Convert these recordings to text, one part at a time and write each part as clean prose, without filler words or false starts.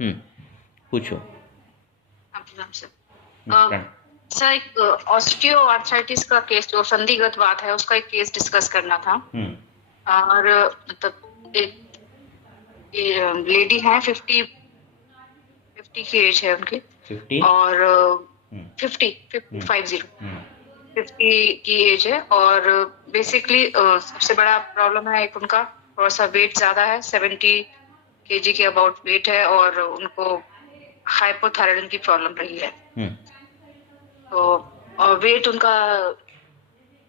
पूछो। Abdul sir. Start. Sir, एक osteo arthritis का केस, जो संधिगत वात है, उसका एक केस डिस्कस करना था। हम्म। और मतलब एक लेडी है, 50 की एज है उनकी। 50। और हम्म। 50 हम्म। 50 की एज है। और बेसिकली सबसे बड़ा प्रॉब्लम है एक उनका थोड़ा सा वेट ज्यादा है, 70 kg के अबाउट वेट है। और उनको हाइपोथायराइड की प्रॉब्लम रही है। हम्म। तो और वेट उनका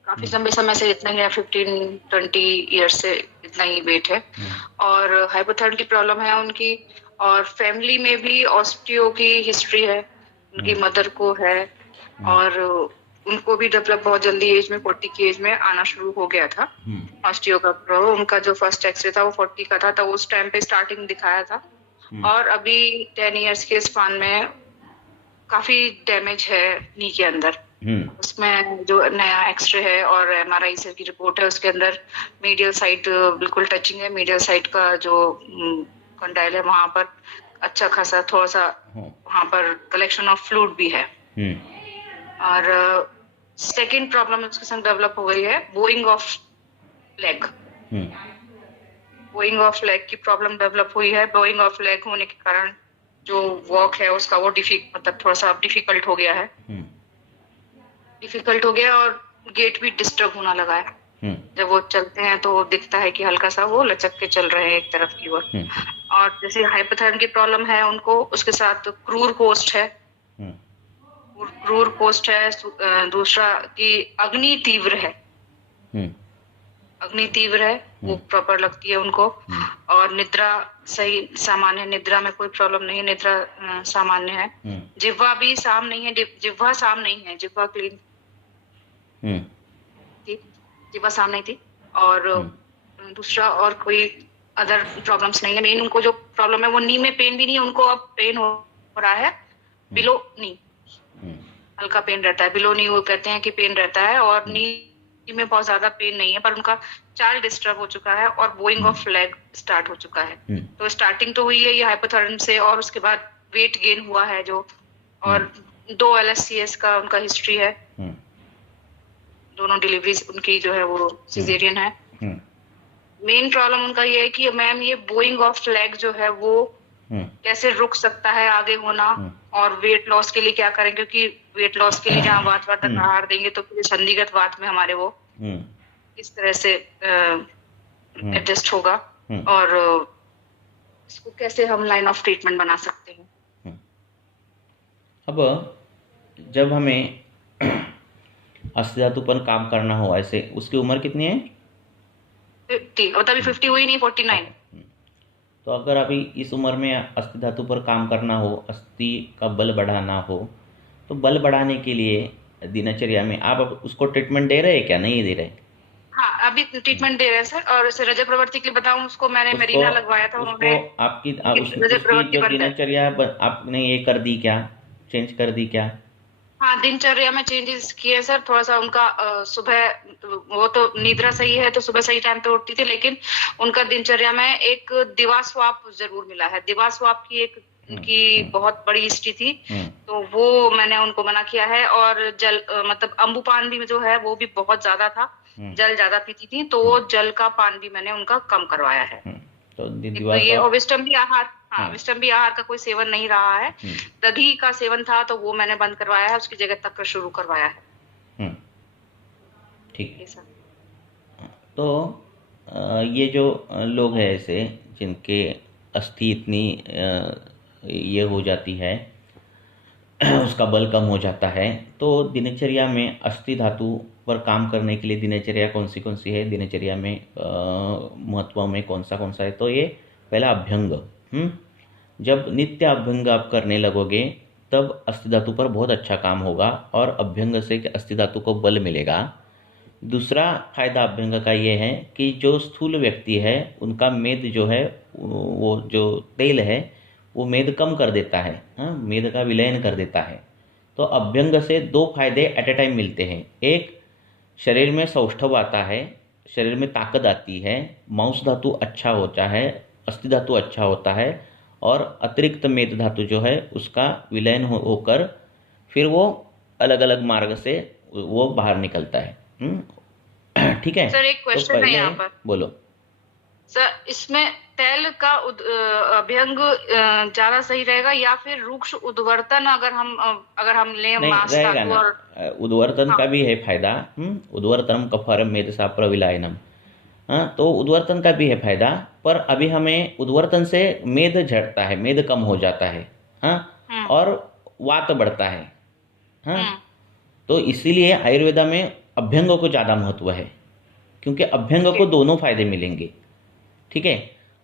काफी लंबे समय से इतना ही है, 15-20 ईयर्स से इतना ही वेट है। हम्म। और हाइपोथायराइड की प्रॉब्लम है उनकी। और फैमिली में भी ऑस्टियो की हिस्ट्री है, उनकी हम्म। मदर को है। हम्म। और उनको भी डेवलप बहुत जल्दी एज में, 40 की एज में आना शुरू हो गया था हम्म। ऑस्टियो का प्रॉब्लम। उनका जो फर्स्ट एक्सरे था वो 40 का था, तो उस टाइम पे स्टार्टिंग दिखाया था। हम्म। और अभी 10 ईयर्स के स्पान में काफी डैमेज है नी के अंदर। हम्म। उसमें जो नया एक्सरे है और एमआरआई से की रिपोर्ट है, उसके अंदर मीडियल साइड बिल्कुल टचिंग है। मीडियल साइड का जो कंडाइल है, वहां पर अच्छा खासा थोड़ा सा हाँ। वहां पर कलेक्शन ऑफ फ्लूइड भी है। हम्म। और सेकेंड प्रॉब्लम उसके संग डेवलप हो गई है, Boeing of leg. Hmm. Boeing of leg की प्रॉब्लम डेवलप हुई है। बोइंग ऑफ लेग होने के कारण जो वॉक है उसका वो मतलब थोड़ा सा डिफिकल्ट हो गया है। हम्म। डिफिकल्ट हो गया और गेट भी डिस्टर्ब होना लगा है। हम्म। जब वो चलते हैं तो दिखता है कि हल्का सा वो लचक के चल रहे हैं एक तरफ की ओर। हम्म। और जैसे हाइपोथायराइड की प्रॉब्लम है उनको, उसके साथ क्रूर कोस्ट है। हम्म। क्रूर कोस्ट है। दूसरा कि अग्नि तीव्र है। हम्म। अग्नि तीव्र है, वो हम्म। प्रॉपर लगती है उनको। हम्म। और निद्रा सही सामान्य, निद्रा में कोई प्रॉब्लम नहीं है, निद्रा सामान्य है। हम्म। जिह्वा भी साम नहीं है, जिह्वा साम नहीं है, जिह्वा क्लीन हम्म। थी, जिह्वा साम नहीं थी। और हम्म। दूसरा और कोई अदर प्रॉब्लम्स नहीं है। मेन उनको जो प्रॉब्लम है वो नी में पेन भी नहीं है उनको, अब पेन हो रहा है हम्म। बिलो नी। हम्म। हल्का पेन रहता है बिलो नी, वो कहते हैं कि पेन रहता है। और नी में बहुत ज्यादा पेन नहीं है, पर उनका चाल डिस्टर्ब हो चुका है और Boeing hmm. Of leg start हो चुका है। हम्म। तो स्टार्टिंग तो हुई है ये हाइपोथायराइड से, और उसके बाद वेट गेन हुआ है जो। हम्म। और 2 LSCS का उनका हिस्ट्री है। हम्म। दोनों डिलीवरीज उनकी जो है वो हम्म। सिजेरियन है। हम्म। मेन प्रॉब्लम उनका ये है कि मैम ये बोइंग ऑफ लेग जो है वो हम्म। कैसे रुक सकता है आगे होना। हम्म। और वेट लॉस के लिए क्या करें, क्योंकि वेट लॉस के लिए जहाँ वात वात हम्म। आहार देंगे तो फिर संधिगत वात में हमारे वो हम्म। किस तरह से हम्म। एडजस्ट होगा। हम्म। और इसको कैसे हम लाइन ऑफ ट्रीटमेंट बना सकते हैं। हम्म। अब जब हमें अस्थि धातु पर काम करना हो, ऐसे उसकी उम्र कितनी है? 50, और तभी 50 हुई नहीं, 49। हम्म। तो अगर अभी इस उम्र में अस्थि धातु पर काम करना हो, अस्थि का बल बढ़ाना हो, तो बल बढ़ाने के लिए दिनचर्या में आप अब उसको ट्रीटमेंट दे रहे हैं क्या, नहीं दे रहे? हाँ, अभी ट्रीटमेंट दे रहे हैं सर। और इसे रजत प्रवृत्ति के लिए बताऊं, उसको मैंने उसको मेरीना लगवाया था उसको उन्होंने। आपकी रजत उसकी प्रवृत्ति जो बंद है। दिनचर्या आपने ये कर दी क्या, चेंज कर दी क्या? हाँ, दिनचर्या में चेंजेस किए सर। थोड़ा सा उनका सुबह, वो तो निद्रा सही है तो सुबह सही टाइम पे उठती थी, लेकिन उनका दिनचर्या में एक दिवा स्वाप जरूर मिला है। दिवा स्वाप की एक हम्म। उनकी हम्म। बहुत बड़ी हिस्ट्री थी। हम्म। तो वो मैंने उनको मना किया है। और जल मतलब अम्बुपान भी जो है वो भी बहुत ज्यादा था, हम्म। जल ज्यादा पीती थी, तो वो हम्म। जल का पान भी मैंने उनका कम करवाया है। हम्म। तो एक तो ये, दिवास्वा। और विस्टम भी आहार, हाँ, हाँ। विस्टम भी आहार का कोई सेवन नहीं रहा है। हम्म। दधी का सेवन था तो वो मैंने बंद करवाया है, उसकी जगह तक शुरू करवाया है। हम्म। ठीक है। ये सब। तो ये जो लोग हैं ऐसे, जिनके अस्थि इतनी ये हो जाती है, उसका बल कम हो जाता है, तो दिनचर्या में अस्थि धातु पर काम करने के लिए दिनचर्या कौन सी है, दिनचर्या में महत्व में कौन सा है? तो ये पहला अभ्यंग। जब नित्य अभ्यंग आप करने लगोगे तब अस्थि धातु पर बहुत अच्छा काम होगा और अभ्यंग से अस्थि धातु को बल मिलेगा। दूसरा फायदा अभ्यंग का ये है कि जो स्थूल व्यक्ति है उनका मेद जो है, वो जो तेल है वो मेद कम कर देता है, हाँ, मेद का विलयन कर देता है। तो अभ्यंग से दो फायदे एट ए टाइम मिलते हैं। एक, शरीर में सौष्ठव आता है, शरीर में ताकत आती है, मांस धातु अच्छा होता है, अस्थि धातु अच्छा होता है, और अतिरिक्त मेद धातु जो है उसका विलयन होकर फिर वो अलग अलग मार्ग से वो बाहर निकलता है। ठीक है। सर एक तो क्वेश्चन है पहले यहाँ पर। बोलो। सर इसमें तेल का अभ्यंग ज्यादा सही रहेगा या फिर रुक्ष उद्वर्तन, अगर हम लें नहीं मांस रहेगा धातु ना, और। उद्वर्तन हाँ। का भी है फायदा। उद्वर्तनम कफरम मेधसा प्रविलायनम। हाँ, तो उद्वर्तन का भी है फायदा, पर अभी हमें उद्वर्तन से मेद झड़ता है, मेद कम हो जाता है। हाँ, हम्म। और वात बढ़ता है। हाँ, हम्म। तो इसीलिए आयुर्वेदा में अभ्यंग को ज़्यादा महत्व है, क्योंकि अभ्यंग ओके। को दोनों फायदे मिलेंगे। ठीक है।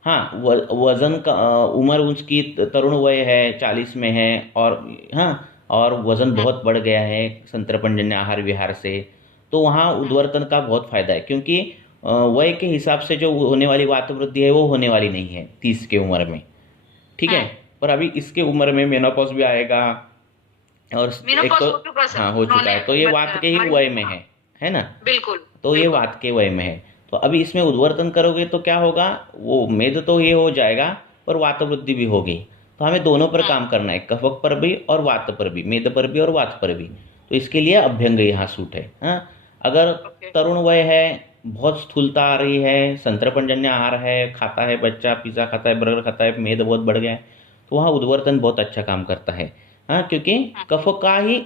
हाँ, वजन का उम्र उसकी तरुण वय है, 40 में है, और हाँ, और वजन हम्म। बहुत बढ़ गया है संतर्पणजन्य आहार विहार से, तो वहाँ हम्म। उद्वर्तन का बहुत फायदा है, क्योंकि वय के हिसाब से जो होने वाली वात वृद्धि है वो होने वाली नहीं है 30 के उम्र में। ठीक है। हम्म। पर अभी इसके उम्र में मेनोपॉज भी आएगा, और एक मेनोपॉज तो हो चुका सर, हाँ हो चुका उन्होंने है, तो ये वात के ही वय में हाँ, है ना। बिल्कुल तो ये बिल्कुल। वात के वय में है। तो अभी इसमें उद्वर्तन करोगे तो क्या होगा, वो मेद तो ये हो जाएगा, पर वात वृद्धि भी होगी। तो हमें दोनों पर हम्म। काम करना है, कफक पर भी और वात पर भी, मेद पर भी और वात पर भी। तो इसके लिए अभ्यंग यहाँ सूट है। हाँ, अगर ओके। तरुण वय है, बहुत स्थूलता आ रही है, संतर्पणजन्य आहार है, खाता है बच्चा, पिज़्ज़ा खाता है, बर्गर खाता है, मेद बहुत बढ़ गया है, तो वहाँ उद्वर्तन बहुत अच्छा काम करता है। हाँ, क्योंकि हम्म। कफ का ही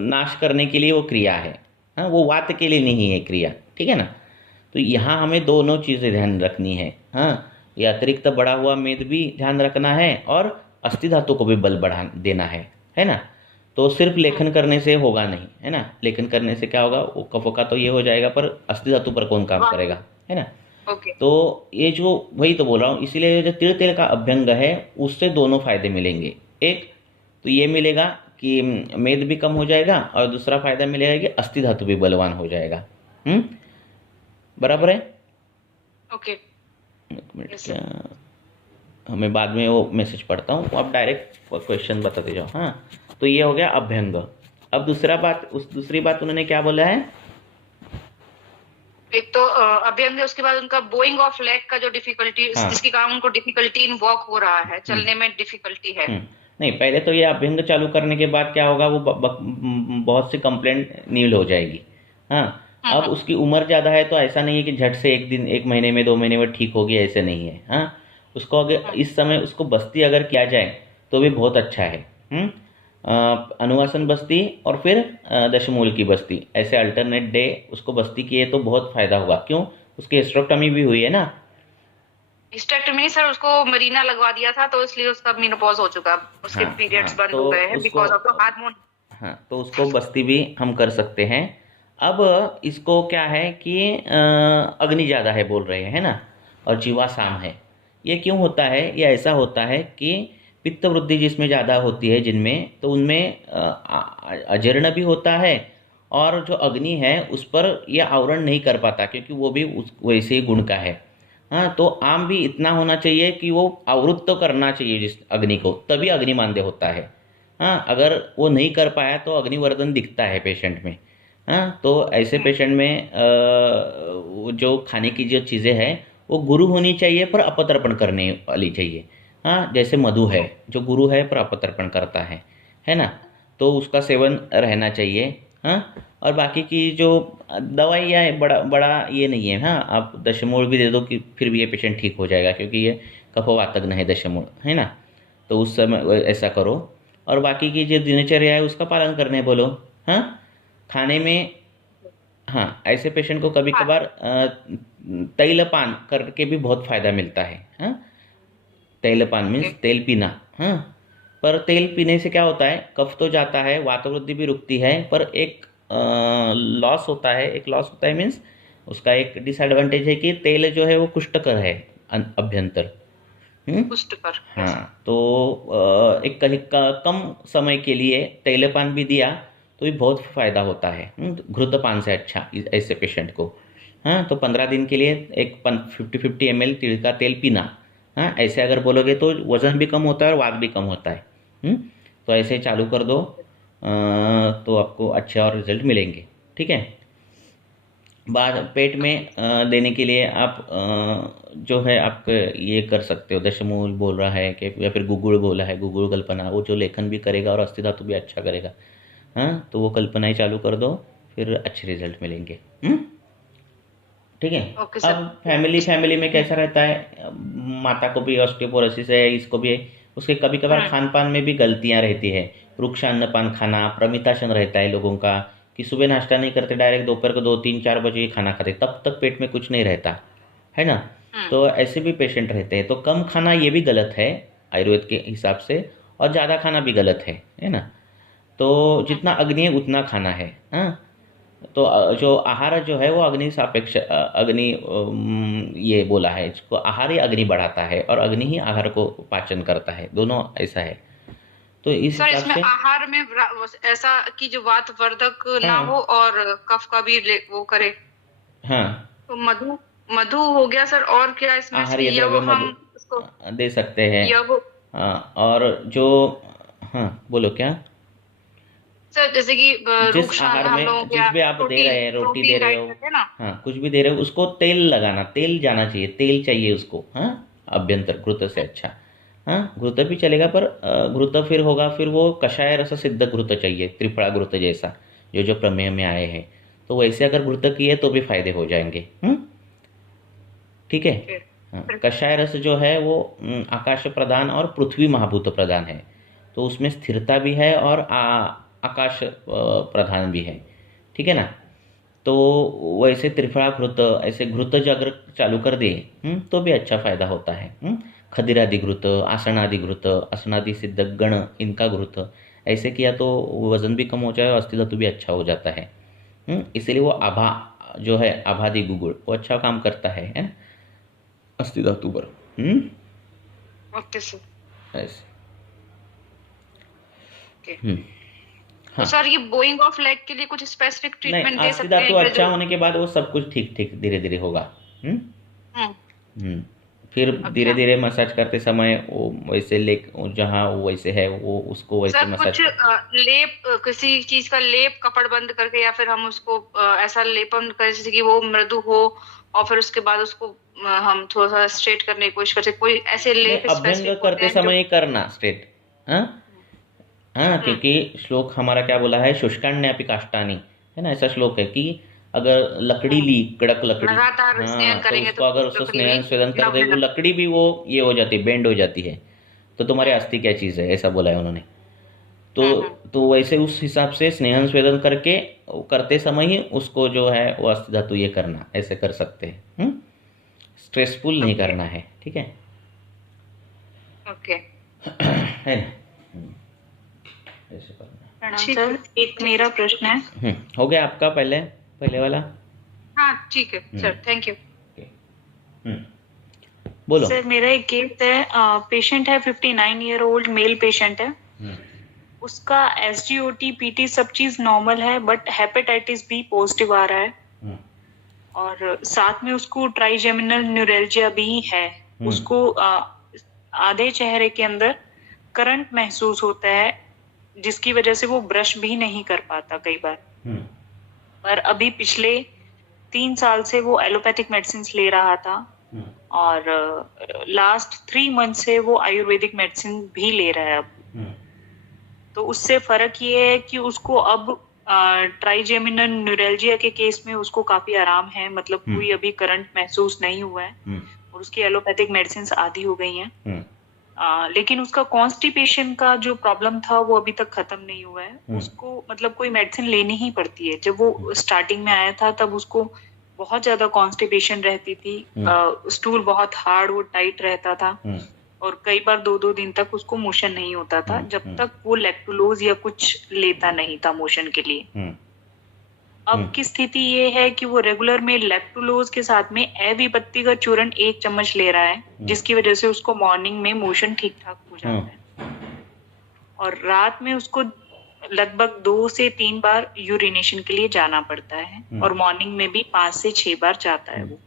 नाश करने के लिए वो क्रिया है। हाँ, वो वात के लिए नहीं है क्रिया। ठीक है ना। तो यहाँ हमें दोनों चीज़ें ध्यान रखनी है। हाँ, ये अतिरिक्त बढ़ा हुआ मेद भी ध्यान रखना है, और अस्थि धातु को भी बल बढ़ा देना है ना। तो सिर्फ लेखन करने से होगा नहीं, है ना। लेखन करने से क्या होगा, वो कफ का तो ये हो जाएगा, पर अस्थि धातु पर कौन काम वाह। करेगा, है ना। ओके। तो ये जो वही तो बोल रहा हूँ, इसीलिए जो तिल तेल का अभ्यंग है उससे दोनों फायदे मिलेंगे। एक तो ये मिलेगा कि मेद भी कम हो जाएगा, और दूसरा फायदा मिलेगा कि अस्थि धातु भी बलवान हो जाएगा। बराबर है। ओके। एक मिनट, यस क्या सर। हमें बाद में वो मैसेज पढ़ता हूँ, आप डायरेक्ट क्वेश्चन बताते जाओ। हाँ, तो ये हो गया अभ्यंग। अब दूसरी बात उन्होंने क्या बोला है। एक तो अभ्यंग है, उसके बाद उनका बोइंग ऑफ लेग का जो डिफिकल्टी, हाँ। जिसके कारण उनको डिफिकल्टी इन वॉक हो रहा है, चलने में डिफिकल्टी है। नहीं, पहले तो ये अभ्यंग चालू करने के बाद क्या होगा, वो बहुत सी कंप्लेंट नील हो जाएगी। हाँ, अब हम्म। उसकी उम्र ज़्यादा है, तो ऐसा नहीं है कि झट से एक दिन, एक महीने में, 2 महीने में ठीक होगी, ऐसे नहीं है। हाँ, उसको अगर हम्म। इस समय उसको बस्ती अगर किया जाए तो भी बहुत अच्छा है। अनुवासन बस्ती और फिर दशमूल की बस्ती, ऐसे अल्टरनेट डे उसको बस्ती किए तो बहुत फायदा होगा। क्यों, उसकी हिस्टेरेक्टोमी भी हुई है ना। हिस्टेक्टोमी सर, उसको मरीना लगवा दिया था, तो इसलिए उसका मेनोपॉज हो चुका, उसके हाँ हाँ, पीरियड्स बंद तो हो गए हैं उसको बिकॉज ऑफ द हार्मोन। हाँ, तो उसको बस्ती भी हम कर सकते हैं। अब इसको क्या है कि अग्नि ज़्यादा है बोल रहे हैं ना, और जीवा साम है। ये क्यों होता है, ये ऐसा होता है कि पित्त वृद्धि जिसमें ज़्यादा होती है जिनमें, तो उनमें अजीर्ण भी होता है, और जो अग्नि है उस पर ये आवरण नहीं कर पाता, क्योंकि वो भी उस वैसे ही गुण का है। हाँ, तो आम भी इतना होना चाहिए कि वो आवृत्त तो करना चाहिए जिस अग्नि को, तभी अग्निमांद्य होता है। हाँ, अगर वो नहीं कर पाया तो अग्निवर्धन दिखता है पेशेंट में। हाँ, तो ऐसे पेशेंट में वो जो खाने की जो चीज़ें हैं वो गुरु होनी चाहिए, पर अपतर्पण करने वाली चाहिए। हाँ, जैसे मधु है, जो गुरु है पर अपतर्पण करता है ना। तो उसका सेवन रहना चाहिए। हाँ, और बाकी की जो दवाइयाँ बड़ा बड़ा ये नहीं है। हाँ, आप दशमूल भी दे दो कि फिर भी ये पेशेंट ठीक हो जाएगा, क्योंकि ये कफवातज्ञ है दशमूल, है ना। तो उस समय ऐसा करो, और बाकी की जो दिनचर्या है उसका पालन करने बोलो। हाँ, खाने में, हाँ, ऐसे पेशेंट को कभी हाँ। कभार तैलपान करके भी बहुत फायदा मिलता है। हाँ, तैलपान ओके। मीन्स तेल पीना। हाँ, पर तेल पीने से क्या होता है, कफ तो जाता है, वात वृद्धि भी रुकती है, पर एक लॉस होता है। एक लॉस होता है मीन्स उसका एक डिसएडवांटेज है कि तेल जो है वो कुष्ठकर है, अभ्यंतर। पुष्टकर, यस। हाँ, तो एक कहीं कम समय के लिए तैलपान भी दिया तो भी बहुत फायदा होता है। घृतपान से अच्छा ऐसे पेशेंट को। हाँ, तो 15 दिन के लिए एक 50-50 ml तिल का तेल पीना। हाँ, ऐसे अगर बोलोगे तो वजन भी कम होता है और वात भी कम होता है। तो ऐसे चालू कर दो, तो आपको अच्छे और रिजल्ट मिलेंगे। ठीक है। बाद पेट में देने के लिए आप जो है आप ये कर सकते हो। दशमूल बोल रहा है कि या फिर गुगुड़ बोला है, गुगुड़ कल्पना, वो जो लेखन भी करेगा और अस्थि धातु भी अच्छा करेगा। हाँ, तो वो कल्पना ही चालू कर दो, फिर अच्छे रिजल्ट मिलेंगे। ठीक है। Okay sir. अब फैमिली फैमिली में कैसा रहता है, माता को भी ऑस्टियोपोरोसिस है, इसको भी है, उसके कभी कभार खान पान में भी गलतियां रहती है। रुक्ष अन्नपान खाना, प्रमिताशन रहता है लोगों का, कि सुबह नाश्ता नहीं करते, डायरेक्ट दोपहर को 2 3 4 बजे ही खाना खाते, तब तक पेट में कुछ नहीं रहता है ना। तो ऐसे भी पेशेंट रहते हैं। तो कम खाना ये भी गलत है आयुर्वेद के हिसाब से, और ज़्यादा खाना भी गलत है ना। तो जितना अग्नि है उतना खाना है। हाँ, तो जो आहार जो है वो अग्नि सापेक्ष अग्नि ये बोला है इसको, आहार ही अग्नि बढ़ाता है और अग्नि ही आहार को पाचन करता है, दोनों ऐसा है। तो इस सर हिसाब इसमें से आहार में ऐसा कि जो वातवर्धक ना हाँ हो और कफ का भी वो करे, हाँ, तो मधु मधु हो गया सर। और क्या इसमें से आहार्य यव द्रव्य मधु हम इसको दे सकते हैं। यव और जो हाँ बोलो क्या, सर, जैसे कि जिस रूक्षांग आहार हम लोगों में को जिस क्या भी आप दे प्रोटीन रहे हैं, रोटी दे प्रोटीन रहे डाइट हो, करते हैं ना। हाँ कुछ भी दे रहे हो, उसको तेल लगाना, तेल जाना चाहिए, तेल चाहिए उसको। हाँ, अभ्यंतर घृत से अच्छा। हाँ, घृत भी चलेगा, पर घृत फिर होगा, फिर वो कषाय रस सिद्ध घृत चाहिए, त्रिफला घृत जैसा, जो जो प्रमेय में आए हैं। तो वैसे अगर घृत किए तो भी फायदे हो जाएंगे। ठीक है। हाँ, कषाय रस जो है वो आकाश प्रधान और पृथ्वी महाभूत प्रधान है, तो उसमें स्थिरता भी है और आकाश प्रधान भी है। ठीक है ना। तो वैसे त्रिफला घृत, ऐसे घृत जो अगर चालू कर दिए तो भी अच्छा फायदा होता है। खदिरादि घृत, आसनादि घृत, आसनादि सिद्ध गण, इनका घृत ऐसे किया तो वजन भी कम हो जाए और अस्थि धातु भी अच्छा हो जाता है। इसीलिए वो आभा जो है, आभादि गुगुड़, वो अच्छा काम करता है ना, अस्थि धातु पर। Okay sir. ऐसे। ओके। तो हाँ, सर ये बोइंग ऑफ लेग के लिए कुछ स्पेसिफिक नहीं, ट्रीटमेंट दे अस्थि सकते धातु हैं क्या, अच्छा जो होने के बाद वो सब कुछ ठीक ठीक धीरे धीरे होगा। हम्म हम्म हम्म फिर धीरे अच्छा धीरे मसाज करते समय वो वैसे ले, जहाँ वो वैसे है वो उसको वैसे सर, मसाज कुछ लेप किसी चीज का लेप कपड़ बंद करके, या फिर हम उसको ऐसा लेपन करें जैसे कि वो मृदु हो, और फिर उसके बाद उसको हम थोड़ा सा स्ट्रेट करने की कोशिश करते हैं। कोई ऐसे नहीं, लेप अभ्यंग स्पेसिफिक होते करते हैं जो समय ही करना स्ट्रेट। हाँ हाँ, हम्म क्योंकि श्लोक हमारा क्या बोला है, शुष्कान्यापि काष्ठानि, है ना, ऐसा श्लोक है कि अगर लकड़ी हम्म, ली, कड़क लकड़ी, लगातार स्नेहन हाँ, तो करेंगे उसको तो अगर उसको लकड़ी भी स्नेहन स्वेदन कर दे, नवने वो लगती लकड़ी भी वो ये हो जाती है, बेंड हो जाती है। तो तुम्हारी अस्थि क्या चीज़ है, ऐसा बोला है उन्होंने। है। तो वैसे उस हिसाब से स्नेहन स्वेदन करके करते समय ही उसको जो है वो अस्थि धातु ये करना, ऐसे कर सकते हैं। स्ट्रेसफुल नहीं ओके करना है। ठीक है। ओके। है ना। ऐसे करना प्रणाम ठीक सर, है। एक मेरा प्रश्न है। हो गया आपका पहले पहले वाला। हाँ ठीक है हम्म, सर, थैंक यू। ओके। बोलो। सर मेरा एक केस है, पेशेंट है 59 ईयर ओल्ड मेल पेशेंट है। हम्म, उसका SGOT PT सब चीज नॉर्मल है, बट हेपेटाइटिस बी पॉजिटिव आ रहा है, हम्म, और साथ में उसको ट्राइजेमिनल न्यूरैल्जिया भी है। उसको आधे चेहरे के अंदर करंट महसूस होता है, जिसकी वजह से वो ब्रश भी नहीं कर पाता कई बार। हम्म, पर अभी पिछले 3 साल से वो एलोपैथिक मेडिसिन ले रहा था, हम्म, और लास्ट 3 मंथ से वो आयुर्वेदिक मेडिसिन भी ले रहा है अब। हम्म, तो उससे फर्क ये है कि उसको अब ट्राइजेमिनल न्यूरैल्जिया के केस में उसको काफी आराम है, मतलब कोई अभी करंट महसूस नहीं हुआ है, और उसकी एलोपैथिक मेडिसिन आधी हो गई हैं। लेकिन उसका कॉन्स्टिपेशन का जो प्रॉब्लम था वो अभी तक खत्म नहीं हुआ है। उसको मतलब कोई मेडिसिन लेनी ही पड़ती है। जब वो स्टार्टिंग में आया था तब उसको बहुत ज्यादा कॉन्स्टिपेशन रहती थी, स्टूल बहुत हार्ड और टाइट रहता था, और कई बार 2-2 दिन तक उसको मोशन नहीं होता था, जब तक वो लैक्टुलोज या कुछ लेता नहीं था मोशन के लिए। अब की स्थिति ये है कि वो रेगुलर में लैक्टुलोज के साथ में अविपत्ति का चूर्ण 1 चम्मच ले रहा है, जिसकी वजह से उसको मॉर्निंग में मोशन ठीक ठाक हो जाता है, और रात में उसको लगभग 2 से 3 बार यूरिनेशन के लिए जाना पड़ता है, और मॉर्निंग में भी 5 से 6 बार जाता है वो।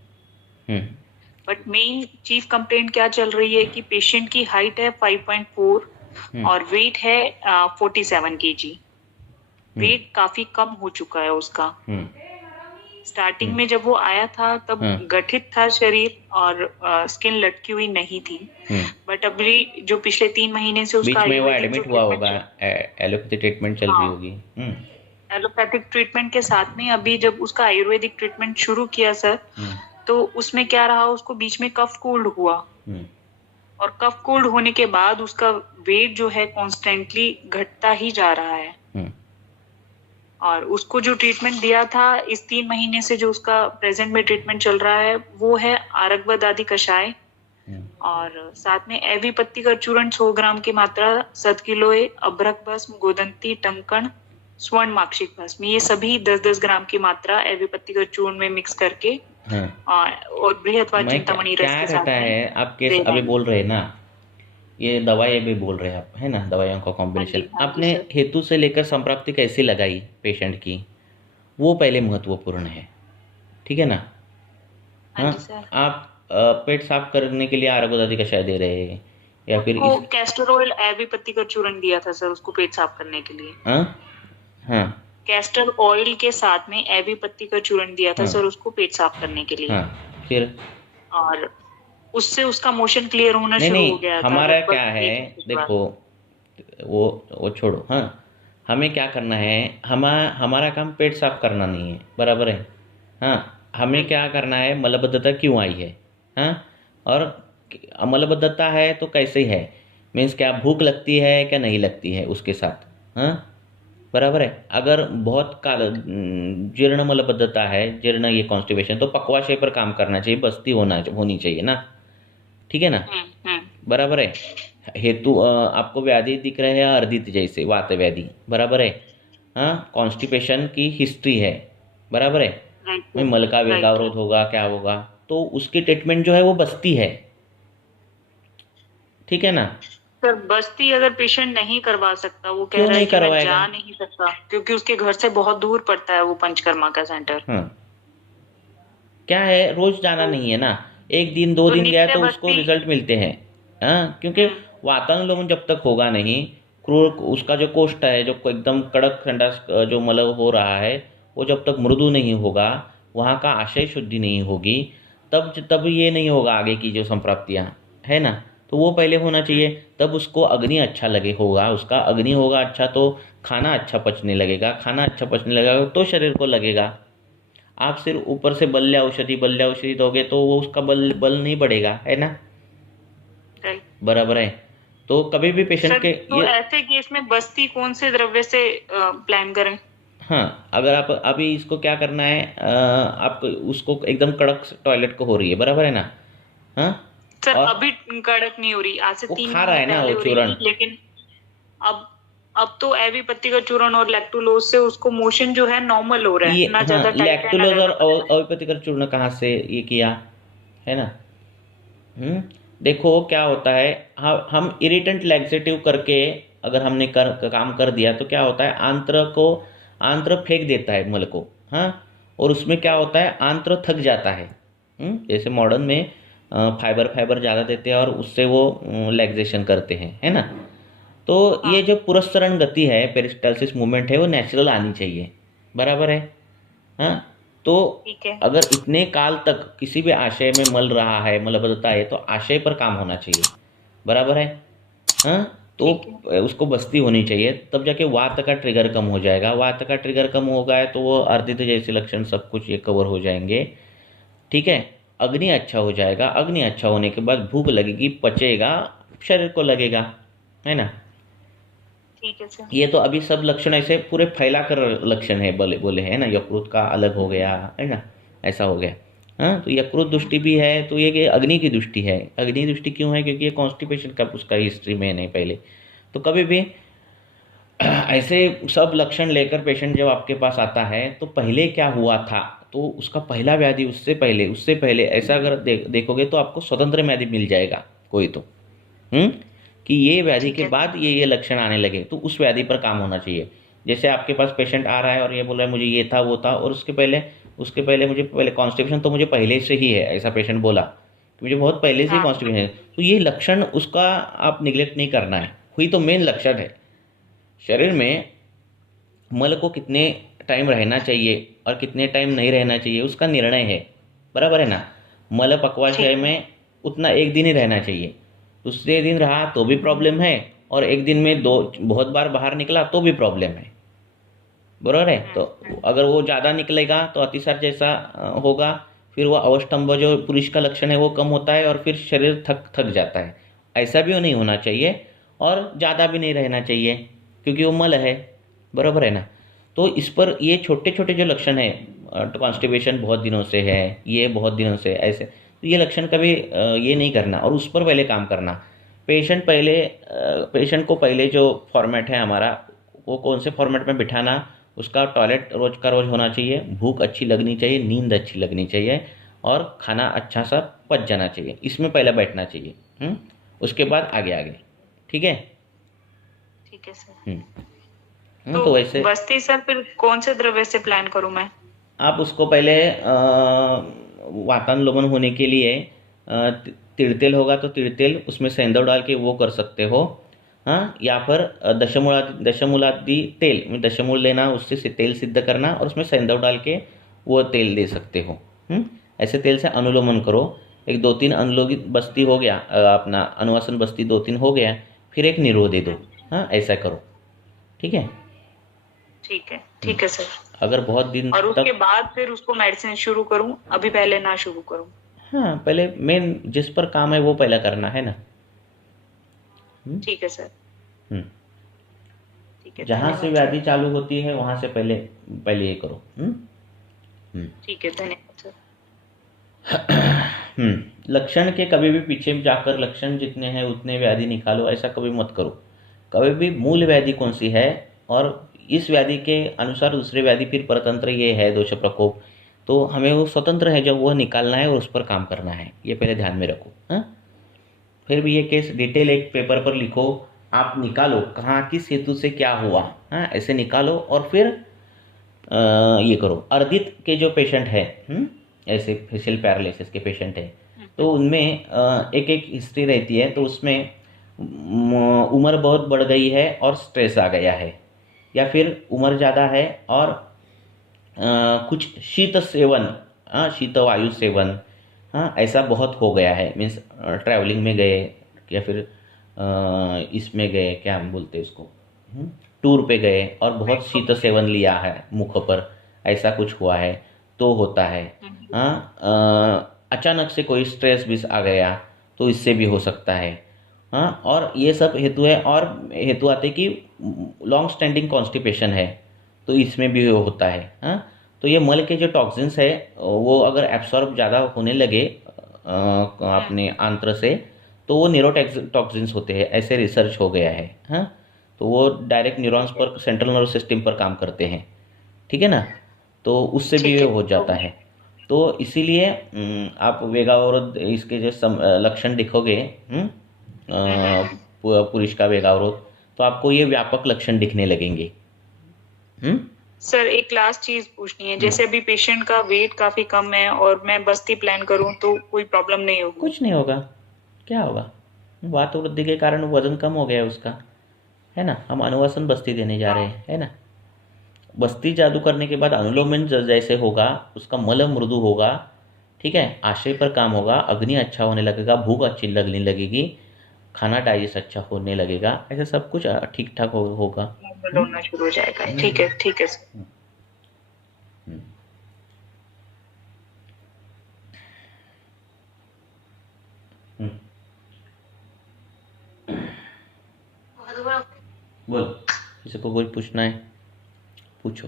बट मेन चीफ कंप्लेंट क्या चल रही है कि पेशेंट की हाइट है 5.4 और वेट है 47 kg। वेट काफी कम हो चुका है उसका। स्टार्टिंग में जब वो आया था तब हाँ। गठित था शरीर और स्किन लटकी हुई नहीं थी, बट अभी जो पिछले 3 महीने से बीच उसका में वो आयुर्वेदिक जो एडमिट हुआ होगा, ट्रीटमेंट, एलोपैथी ट्रीटमेंट चल रही हाँ, होगी। एलोपैथिक ट्रीटमेंट के साथ में अभी जब उसका आयुर्वेदिक ट्रीटमेंट शुरू किया सर, हम्म, तो उसमें क्या रहा, उसको बीच में कफ कोल्ड हुआ, हम्म, और कफ कोल्ड होने के बाद उसका वेट जो है कॉन्स्टेंटली घटता ही जा रहा है। हम्म, और उसको जो ट्रीटमेंट दिया था इस 3 महीने से, जो उसका प्रेजेंट में ट्रीटमेंट चल रहा है, वो है आरगवद आदि कषाय, हम्म, और साथ में एवी पत्ती का चूर्ण 100 ग्राम की मात्रा, सतकिलोए, अभ्रक भस्म, गोदंती, टंकण, स्वर्ण माक्षिक भस्म, ये सभी 10-10 ग्राम की मात्रा एवी पत्ती का चूर्ण में मिक्स करके हाँ। और बृहत्वा मैं चिंतामणि क्या रस के रहता साथ है, में आप केस दे अभी देंगे। बोल रहे हैं ना, ये दवाई अभी बोल रहे हैं आप, है ना, दवाइयों का हाँ कॉम्बिनेशन जी, हाँ जी आपने सर। हेतु से लेकर संप्राप्ति कैसी लगाई पेशेंट की, वो पहले महत्वपूर्ण है, ठीक है ना। हाँ हाँ, जी सर। आप पेट साफ करने के लिए आरगोदादी कषाय दे रहे हैं या फिर उसको इस, कैस्टर ऑयल एवी पत्ती का चूर्ण दिया था सर, उसको पेट साफ करने के लिए। हाँ, हाँ, कैस्टर ऑयल के साथ में एवी पत्ती का चूर्ण दिया था हाँ, सर, उसको पेट साफ करने के लिए, हाँ, फिर और उससे उसका मोशन क्लियर होना नहीं शुरू नहीं, हो गया था हमारा क्या लगभग है, 1 हफ्ते के बाद। देखो, वो छोड़ो, हाँ, हमें क्या करना है, हमारा काम पेट साफ करना नहीं है, बराबर है। हाँ, हमें क्या करना है, मलबद्धता क्यों आई है, हाँ, और मलबद्धता है तो कैसे है, मीन्स क्या भूख लगती है क्या नहीं लगती है उसके साथ, हाँ, बराबर है। अगर बहुत काल जीर्ण मलबद्धता है, जीर्ण ये कॉन्स्टिपेशन, तो पक्वाशय पर काम करना चाहिए, बस्ती होनी चाहिए ना, ठीक है ना, बराबर है। हेतु आपको व्याधि दिख रहे हैं अर्दित जैसे वात व्याधि, बराबर है। हाँ, कॉन्स्टिपेशन की हिस्ट्री है, बराबर है। में मल का वेगावरोध होगा, क्या होगा, तो उसकी ट्रीटमेंट जो है वो बस्ती है, ठीक है ना। सर बस्ती अगर पेशेंट नहीं करवा सकता, वो कह क्यों रहा है नहीं कि मैं करवाएगा? जा नहीं सकता क्योंकि उसके घर से बहुत दूर पड़ता है वो पंचकर्मा का सेंटर। हाँ, क्या है, रोज जाना नहीं है ना, 1 दिन 2 दिन गया नित्य तो उसको बस्ती, रिजल्ट मिलते हैं। हाँ, क्योंकि वातानुलोमन जब तक होगा नहीं, क्रूर उसका जो कोष्ठ है, जो एकदम कड़क ठंडा जो मल हो रहा है, वो जब तक मृदु नहीं होगा, वहाँ का आशय शुद्धि नहीं होगी, तब ये नहीं होगा आगे की जो संप्राप्तियाँ है ना। तो वो पहले होना चाहिए, तब उसको अग्नि अच्छा लगे होगा, उसका अग्नि होगा अच्छा तो खाना अच्छा पचने लगेगा, खाना अच्छा पचने लगेगा तो शरीर को लगेगा। आप सिर्फ ऊपर से बल्य औषधि दोगे तो वो उसका बल नहीं बढ़ेगा, है ना, बराबर है। तो कभी भी पेशेंट सर के तो ऐसे केस में बस्ती कौन से द्रव्य से प्लान करें? हाँ, अगर आप अभी इसको क्या करना है, आप उसको एकदम कड़क टॉयलेट को हो रही है, बराबर है ना, हाँ, सर और अभी कड़क नहीं हो रही, आज से वो 3 खा रहा महीने है ना पहले वो हो रही चूर्ण, थी, लेकिन अब तो एवी पत्ती का चूर्ण और लैक्टुलोज से उसको मोशन जो है नॉर्मल हो रहा है, ये ना हाँ, ज्यादा टाइट है ना लैक्टुलोज ज्यादा और पतला है। अविपतिकर चूर्ण कहाँ से ये किया, है ना। देखो क्या होता है, हम इरिटेंट लैक्सेटिव करके अगर हमने काम कर दिया तो क्या होता है, आंत्र फेंक देता है मल को, हाँ, और उसमें क्या होता है, आंत्र थक जाता है। जैसे मॉडर्न में फाइबर ज़्यादा देते हैं और उससे वो लैक्सेशन करते हैं, है ना। तो ये जो पुरस्सरण गति है, पेरिस्टालसिस मूवमेंट है, वो नेचुरल आनी चाहिए, बराबर है। हाँ, तो ठीक है। अगर इतने काल तक किसी भी आशय में मल रहा है, मलबद्धता है, तो आशय पर काम होना चाहिए, बराबर है। हाँ, तो उसको बस्ती होनी चाहिए, तब जाके वात का ट्रिगर कम हो जाएगा। वात का ट्रिगर कम होगा है तो वो अर्दित जैसे लक्षण सब कुछ ये कवर हो जाएंगे, ठीक है। अग्नि अच्छा हो जाएगा, अग्नि अच्छा होने के बाद भूख लगेगी, पचेगा, शरीर को लगेगा, है ना। ठीक है सर। ये तो अभी सब लक्षण ऐसे पूरे फैला कर लक्षण है, बोले है ना, यकृत का अलग हो गया, है ना, ऐसा हो गया। हाँ, तो यकृत दृष्टि भी है, तो ये अग्नि की दृष्टि है। अग्नि दृष्टि क्यों है, क्योंकि ये कॉन्स्टिपेशन का उसका हिस्ट्री में नहीं पहले। तो कभी भी ऐसे सब लक्षण लेकर पेशेंट जब आपके पास आता है तो पहले क्या हुआ था, तो उसका पहला व्याधि उससे पहले ऐसा अगर देखोगे तो आपको स्वतंत्र व्याधि मिल जाएगा कोई तो, कि ये व्याधि के बाद ये लक्षण आने लगे, तो उस व्याधि पर काम होना चाहिए। जैसे आपके पास पेशेंट आ रहा है और ये बोल रहा है मुझे ये था वो था, और उसके पहले मुझे कॉन्स्टिपेशन तो मुझे पहले से ही है, ऐसा पेशेंट बोला कि मुझे बहुत पहले से ही कॉन्स्टिपेशन है, तो ये लक्षण उसका आप निगलेक्ट नहीं करना है, हुई तो मेन लक्षण है। शरीर में मल को कितने टाइम रहना चाहिए और कितने टाइम नहीं रहना चाहिए उसका निर्णय है, बराबर है ना। मल पक्वाशय में उतना एक दिन ही रहना चाहिए, दूसरे दिन रहा तो भी प्रॉब्लम है, और एक दिन में बहुत बार बाहर निकला तो भी प्रॉब्लम है, बराबर है। तो अगर वो ज़्यादा निकलेगा तो अतिसार जैसा होगा, फिर वो अवस्तंभ जो पुरुष का लक्षण है वो कम होता है और फिर शरीर थक जाता है। ऐसा भी नहीं होना चाहिए और ज़्यादा भी नहीं रहना चाहिए क्योंकि वो मल है, बराबर है ना। तो इस पर ये छोटे छोटे जो लक्षण है, कॉन्स्टिपेशन बहुत दिनों से है, ये बहुत दिनों से ऐसे, तो ये लक्षण कभी ये नहीं करना और उस पर पहले काम करना। पेशेंट को पहले जो फॉर्मेट है हमारा, वो कौन से फॉर्मेट में बिठाना, उसका टॉयलेट रोज का रोज होना चाहिए, भूख अच्छी लगनी चाहिए, नींद अच्छी लगनी चाहिए और खाना अच्छा सा पच जाना चाहिए, इसमें पहले बैठना चाहिए। उसके बाद आगे आगे, ठीक है। ठीक है सर। तो वैसे बस्ती सर फिर कौन से द्रव्य से प्लान करूं मैं? आप उसको पहले वातानुलोमन होने के लिए तिड़तेल होगा तो तिड़तेल, उसमें सेंधव डाल के वो कर सकते हो, हाँ। या फिर दशमूलादि तेल, दशमूल लेना, उससे तेल सिद्ध करना और उसमें सेंधव डाल के वो तेल दे सकते हो। ऐसे तेल से अनुलोमन करो, एक 2-3 अनुलोमित बस्ती हो गया, अपना अनुवासन बस्ती 2-3 हो गया, फिर एक निरोध दे दो, हाँ, ऐसा करो, ठीक है। ठीक है सर। अगर बहुत दिन और उसके बाद फिर उसको मेडिसिन शुरू करूं, अभी पहले ना शुरू करूं? हाँ, पहले मेन जिस पर काम है वो पहला करना है ना। ठीक है सर। ठीक है, जहाँ से व्याधि चालू होती है वहां से पहले ये करो। ठीक है, धन्यवाद सर। लक्षण के कभी भी पीछे जाकर लक्षण जितने हैं उतने व्याधि निकालो, ऐसा कभी मत करो। कभी भी मूल व्याधि कौन सी है और इस व्याधि के अनुसार दूसरे व्याधि फिर परतंत्र ये है दोष प्रकोप, तो हमें वो स्वतंत्र है जब वो निकालना है और उस पर काम करना है, ये पहले ध्यान में रखो। हाँ, फिर भी ये केस डिटेल एक पेपर पर लिखो, आप निकालो कहाँ किस हेतु से क्या हुआ, हाँ, ऐसे निकालो और फिर ये करो। अर्दित के जो पेशेंट है, ऐसे फेशियल पैरालिसिस के पेशेंट है, तो उनमें एक एक हिस्ट्री रहती है, तो उसमें उम्र बहुत बढ़ गई है और स्ट्रेस आ गया है, या फिर उम्र ज़्यादा है और कुछ शीत सेवन, शीत वायु सेवन, हाँ, ऐसा बहुत हो गया है, मीन्स ट्रैवलिंग में गए या फिर इसमें गए, क्या हम बोलते हैं उसको, टूर पे गए और बहुत शीत सेवन लिया है मुख पर, ऐसा कुछ हुआ है तो होता है। हाँ, अचानक से कोई स्ट्रेस भी आ गया तो इससे भी हो सकता है। हाँ, और ये सब हेतु है, और हेतु आते कि लॉन्ग स्टैंडिंग कॉन्स्टिपेशन है तो इसमें भी होता है। हाँ, तो ये मल के जो टॉक्सिन्स है वो अगर एब्सॉर्ब ज़्यादा होने लगे अपने आंत्र से तो वो न्यूरोटॉक्सिन्स होते हैं, ऐसे रिसर्च हो गया है। हाँ, तो वो डायरेक्ट न्यूरॉन्स पर, सेंट्रल नर्वस सिस्टम पर काम करते हैं, ठीक है ना, तो उससे भी हो जाता है। तो इसीलिए आप वेगावरोध इसके जो लक्षण दिखोगे, पुरुष का वेगावरोध, तो आपको ये व्यापक लक्षण दिखने लगेंगे। सर एक लास्ट चीज पूछनी है, जैसे अभी पेशेंट का वेट काफी कम है और मैं बस्ती प्लान करूं तो कोई प्रॉब्लम नहीं होगी? कुछ नहीं होगा, क्या होगा, वात वृद्धि के कारण वजन कम हो गया उसका, है ना। हम अनुवासन बस्ती देने जा रहे हैं, है ना। बस्ती जादू करने के बाद अनुलोमन जैसे होगा, उसका मल मृदु होगा, ठीक है, आशय पर काम होगा, अग्नि अच्छा होने लगेगा, भूख अच्छी लगने लगेगी, खाना डाइजेस्ट अच्छा होने लगेगा, ऐसा सब कुछ ठीक ठाक होगा, होना शुरू हो जाएगा। ठीक है, ठीक है सर। बोल, किसी को कोई पूछना है पूछो।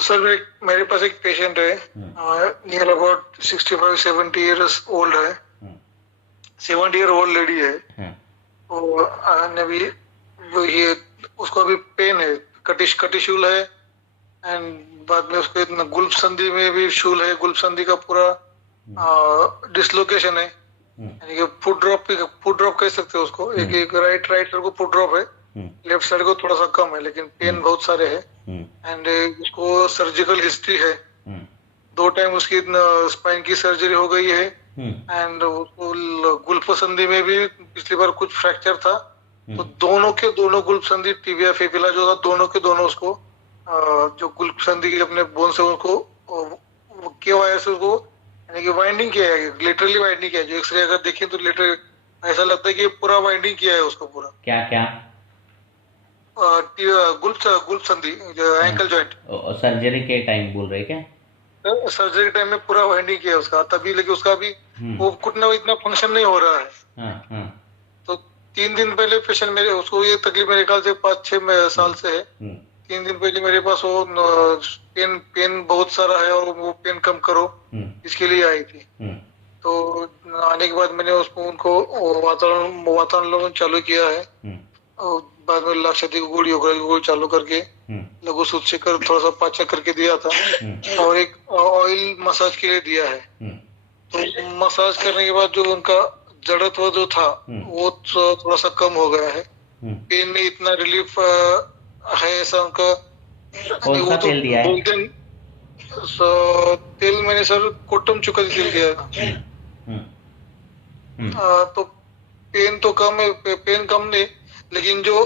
सर मेरे पास एक पेशेंट है, नियर अबाउट 65-70 ईयर्स ओल्ड है, 70 ईयर ओल्ड लेडी है, और अभी ये उसको अभी पेन है, कटिशूल है, एंड बाद में उसको इतना गुल्फ संधि में भी शूल है, गुल्फ संधि का पूरा डिसलोकेशन है, यानी कि फुट ड्रॉप कह सकते हो उसको, एक राइट साइड को फुट ड्रॉप है, लेफ्ट साइड को थोड़ा सा कम है, लेकिन पेन बहुत सारे है, एंड उसको सर्जिकल हिस्ट्री है, 2 टाइम उसकी स्पाइन की सर्जरी हो गई है, एंड उसको गुल्फ संधि में भी पिछली बार कुछ फ्रैक्चर था, तो दोनों के दोनों गुल्फसंधि टिबिया फिबुला जो था दोनों के दोनों उसको जो गुल्फसंधि के अपने बोन से उसको के वायर से उसको यानी कि वाइंडिंग किया है, लिटरली वाइंडिंग किया है। जो एक्सरे अगर देखें तो लिटरली ऐसा लगता है कि पूरा वाइंडिंग किया है उसको पूरा। क्या क्या गुल्फ संधि एंकल जॉइंट सर्जरी के टाइम बोल रहे क्या? सर्जरी के टाइम में पूरा वाइंडिंग किया है उसका, तभी लेकिन उसका भी वो घुटना इतना फंक्शन नहीं हो रहा है। तो 3 दिन पहले पेशेंट मेरे उसको ये तकलीफ मेरे ख्याल से 5-6 साल से है। 3 दिन पहले मेरे पास वो पेन बहुत सारा है और वो पेन कम करो इसके लिए आई थी। तो आने के बाद मैंने उनको वातावरण चालू किया है और बाद में लाक्षादी गोली गोली चालू करके लघु सूचकर थोड़ा सा पाचन करके दिया था और एक ऑयल मसाज के लिए दिया है। तो मसाज करने के बाद जो उनका जड़त्व जो था वो थोड़ा सा कम हो गया है। पेन में इतना रिलीफ है ऐसा उनका। कौन सा तेल दिया है? तेल मैंने सर कोटम चुका तेल दिया है। तो पेन तो कम है, पेन कम नहीं, लेकिन जो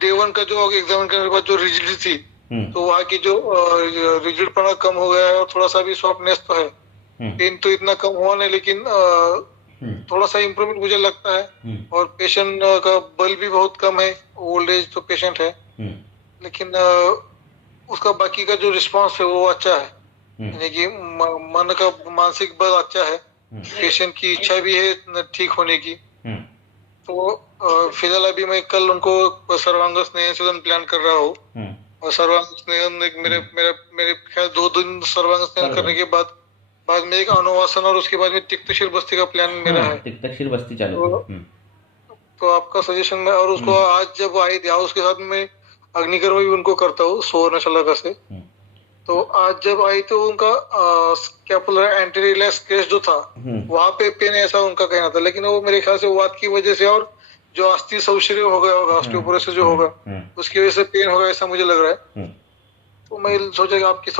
डे 1 का जो एग्जामिन करने के बाद जो रिजिडिटी थी तो वहाँ की जो रिजिडपना कम हो गया है और थोड़ा सा भी सॉफ्टनेस तो है। पेन तो इतना कम हुआ नहीं, लेकिन थोड़ा सा इम्प्रूवमेंट मुझे लगता है। और पेशेंट का बल भी बहुत कम है, ओल्ड एज तो पेशेंट है, लेकिन उसका बाकी का जो रिस्पांस है वो अच्छा है। यानी कि मन का मानसिक बल अच्छा है, पेशेंट की इच्छा भी है ठीक होने की। तो फिलहाल अभी मैं कल उनको सर्वांग स्नेहन प्लान कर रहा हूँ और सर्वांग स्नेहन मेरे ख्याल 2 दिन सर्वांग स्नेहन करने के बाद में एक अनुवासन और उसके बाद में तिक्तशील बस्ती का प्लान मेरा है। तिक्तशील बस्ती चालू। तो आपका सजेशन में, और उसको आज जब आई थी उसके साथ में अग्निकर्म भी उनको करता हूँ सुवर्णशलाका से। तो आज जब आई तो उनका स्कैपुलर एंटीरियर स्केच जो था वहां पे पेन ऐसा उनका कहना था, लेकिन वो मेरे ख्याल से वात की वजह से और जो अस्थि सौशर्य हो गया होगा, ऑस्टियोपोरोसिस जो होगा उसकी वजह से पेन होगा ऐसा मुझे लग रहा है। तो मैं सोचा कि आपके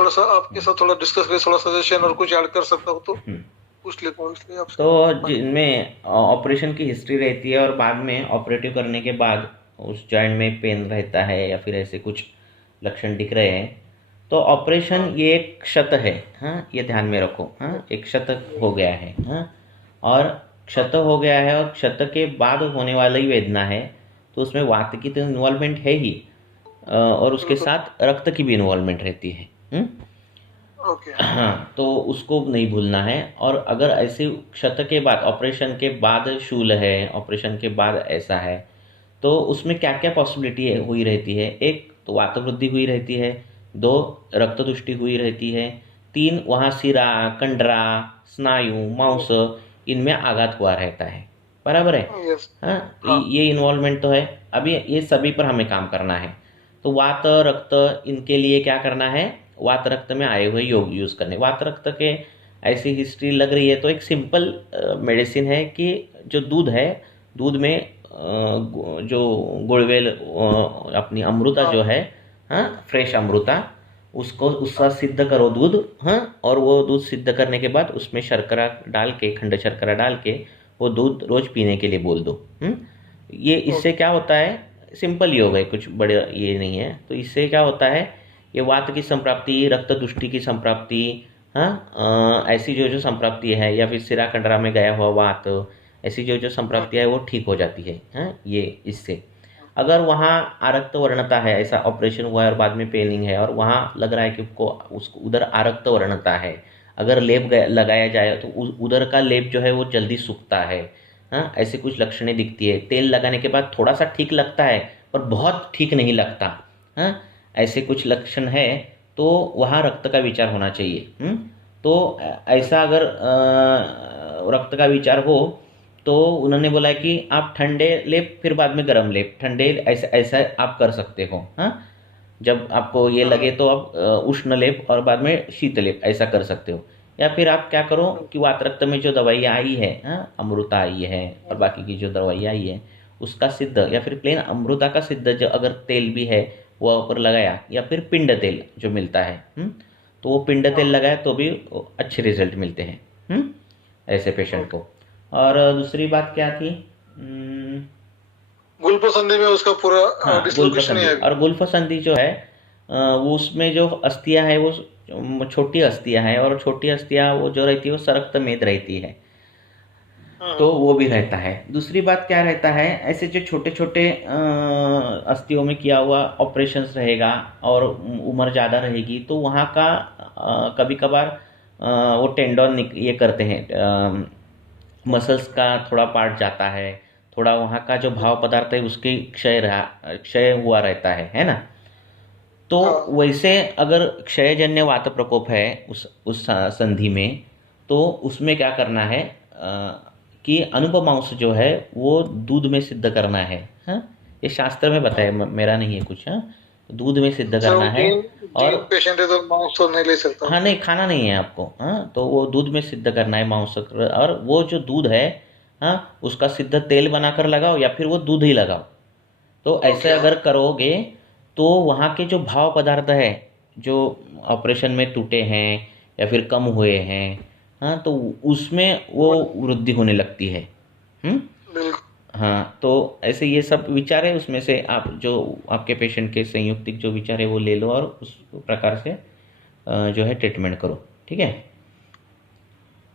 साथ थोड़ा डिस्कस करें, थोड़ा सजेशन और कुछ ऐड कर सकता हूँ तो पूछ लेता हूँ इसलिए आपसे। तो जिनमें ऑपरेशन की हिस्ट्री रहती है और बाद में ऑपरेटिव करने के बाद उस जॉइंट में पेन रहता है या फिर ऐसे कुछ लक्षण दिख रहे हैं, तो ऑपरेशन ये एक क्षत है। हाँ, ये ध्यान में रखो। हाँ, एक क्षत हो गया है। हाँ, और क्षत हो गया है और क्षत के बाद होने वाली वेदना है, तो उसमें वात की तो इन्वॉल्वमेंट है ही और उसके साथ रक्त की भी इन्वॉल्वमेंट रहती है। हाँ, तो उसको नहीं भूलना है। और अगर ऐसे क्षत के बाद, ऑपरेशन के बाद शूल है, ऑपरेशन के बाद ऐसा है, तो उसमें क्या क्या पॉसिबिलिटी हुई रहती है? एक तो वात वृद्धि हुई रहती है, 2 रक्त तुष्टि हुई रहती है, 3 वहाँ सिरा, कंडरा, स्नायु, मांस इनमें आघात हुआ रहता है। बराबर है? हाँ, ये इन्वॉल्वमेंट तो है। अभी ये सभी पर हमें काम करना है। तो वात रक्त इनके लिए क्या करना है? वात रक्त में आए हुए योग यूज़ करने। वात रक्त के ऐसी हिस्ट्री लग रही है तो एक सिंपल मेडिसिन है कि जो दूध है, दूध में जो गुड़वेल अपनी अमृता जो है, हाँ, फ्रेश अमृता, उसका सिद्ध करो दूध। हाँ, और वो दूध सिद्ध करने के बाद उसमें शर्करा डाल के, खंड शर्करा डाल के वो दूध रोज पीने के लिए बोल दो। ये इससे क्या होता है? सिंपल योग है, कुछ बड़े ये नहीं है। तो इससे क्या होता है? ये वात की संप्राप्ति, रक्त तुष्टि की संप्राप्ति, हाँ, ऐसी जो संप्राप्ति है, या फिर सिरा कंडरा में गया हुआ वात, ऐसी जो संप्राप्ति है वो ठीक हो जाती है। हाँ, ये इससे अगर वहाँ आरक्त वर्णता है, ऐसा ऑपरेशन हुआ है और बाद में पेनिंग है और वहाँ लग रहा है कि उसको उधर आरक्त वर्णता है, अगर लेप लगाया जाए तो उधर का लेप जो है वो जल्दी सूखता है। हाँ, ऐसे कुछ लक्षणें दिखती है। तेल लगाने के बाद थोड़ा सा ठीक लगता है पर बहुत ठीक नहीं लगता। हाँ, ऐसे कुछ लक्षण है तो वहाँ रक्त का विचार होना चाहिए। तो ऐसा अगर रक्त का विचार हो तो उन्होंने बोला है कि आप ठंडे लेप फिर बाद में गर्म लेप, ठंडे ऐसा आप कर सकते हो। हाँ, जब आपको ये लगे तो आप उष्ण लेप और बाद में शीत लेप ऐसा कर सकते हो। या फिर आप क्या करो कि वात रक्त में जो दवाइयाँ आई है, हाँ, अमृता आई है और बाकी की जो दवाइयाँ आई है उसका सिद्ध, या फिर प्लेन अमृता का सिद्ध जो अगर तेल भी है वो ऊपर लगाया, या फिर पिंड तेल जो मिलता है, तो वो पिंड तेल लगाया तो भी अच्छे रिजल्ट मिलते हैं ऐसे पेशेंट को। और दूसरी बात क्या थी? गुल्फ संधि में उसका पूरा हाँ, गुल्फ डिस्लोकेशन ही संधि। है। और गुल्फ संधि जो है वो उसमें जो अस्थियां है वो छोटी अस्थियां हैं, और छोटी अस्थियां वो जो रहती है वो सरक्त मेद रहती है, तो वो भी रहता है। दूसरी बात क्या रहता है, ऐसे जो छोटे छोटे अस्थियों में किया हुआ ऑपरेशंस रहेगा और उम्र ज़्यादा रहेगी, तो वहाँ का कभी कभार वो टेंडन ये करते हैं, मसल्स का थोड़ा पार्ट जाता है, थोड़ा वहाँ का जो भाव पदार्थ है उसके क्षय हुआ रहता है ना। तो वैसे अगर क्षयजन्य वात प्रकोप है उस संधि में, तो उसमें क्या करना है कि अनुपमांस जो है वो दूध में सिद्ध करना है। हाँ, ये शास्त्र में बताया, मेरा नहीं है कुछ। हाँ, दूध में सिद्ध करना है। और पेशेंट है तो मांस तो नहीं ले सकता। हाँ, नहीं खाना नहीं है आपको। हाँ, तो वो दूध में सिद्ध करना है मांस, और वो जो दूध है, हाँ, उसका सिद्ध तेल बनाकर लगाओ या फिर वो दूध ही लगाओ। तो ऐसे अगर करोगे तो वहाँ के जो भाव पदार्थ है जो ऑपरेशन में टूटे हैं या फिर कम हुए हैं, हाँ, तो उसमें वो वृद्धि होने लगती है। हाँ, तो ऐसे ये सब विचार है, उसमें से आप जो आपके पेशेंट के संयुक्तिक जो विचार है वो ले लो और उस प्रकार से जो है ट्रीटमेंट करो। ठीक है।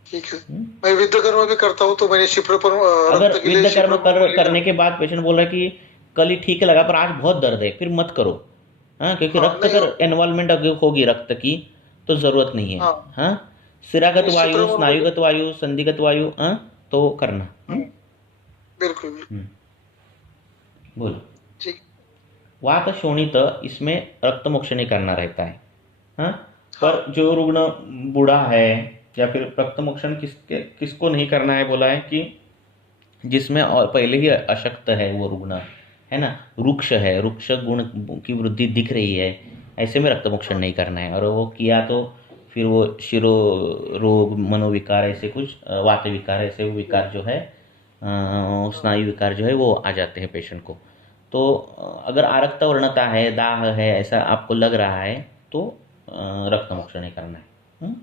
ठीक है। मैं विद्या कर्म भी करता हूँ, तो मैंने शिप्र पर अगर विद्या कर्म करने के बाद पेशेंट बोल रहा है कि कल ही ठीक लगा पर आज बहुत दर्द है, फिर मत करो। हाँ, क्योंकि रक्त कर इन्वॉल्वमेंट अगर होगी रक्त की तो जरूरत नहीं है। हाँ, सिरागत वायु, स्नायुगत वायु, संधिगत वायु, हाँ, तो करना। बिल्कुल। बोलो। ठीक। वात शोणित, इसमें रक्त मोक्ष नहीं करना रहता है। हाँ, पर जो रुग्ण बूढ़ा है या फिर रक्त मोक्षण किसको नहीं करना है बोला है कि जिसमें और पहले ही अशक्त है वो रुग्ण, है ना, रुक्ष है, रुक्ष गुण की वृद्धि दिख रही है, ऐसे में रक्त मोक्षण नहीं करना है। और वो किया तो फिर वो शिरो रोग, मनोविकार, ऐसे कुछ वात विकार, ऐसे विकार जो है, स्नायु विकार जो है वो आ जाते हैं पेशेंट को। तो अगर आरक्त वर्णता है, दाह है, ऐसा आपको लग रहा है तो रक्त मोक्षण नहीं करना है।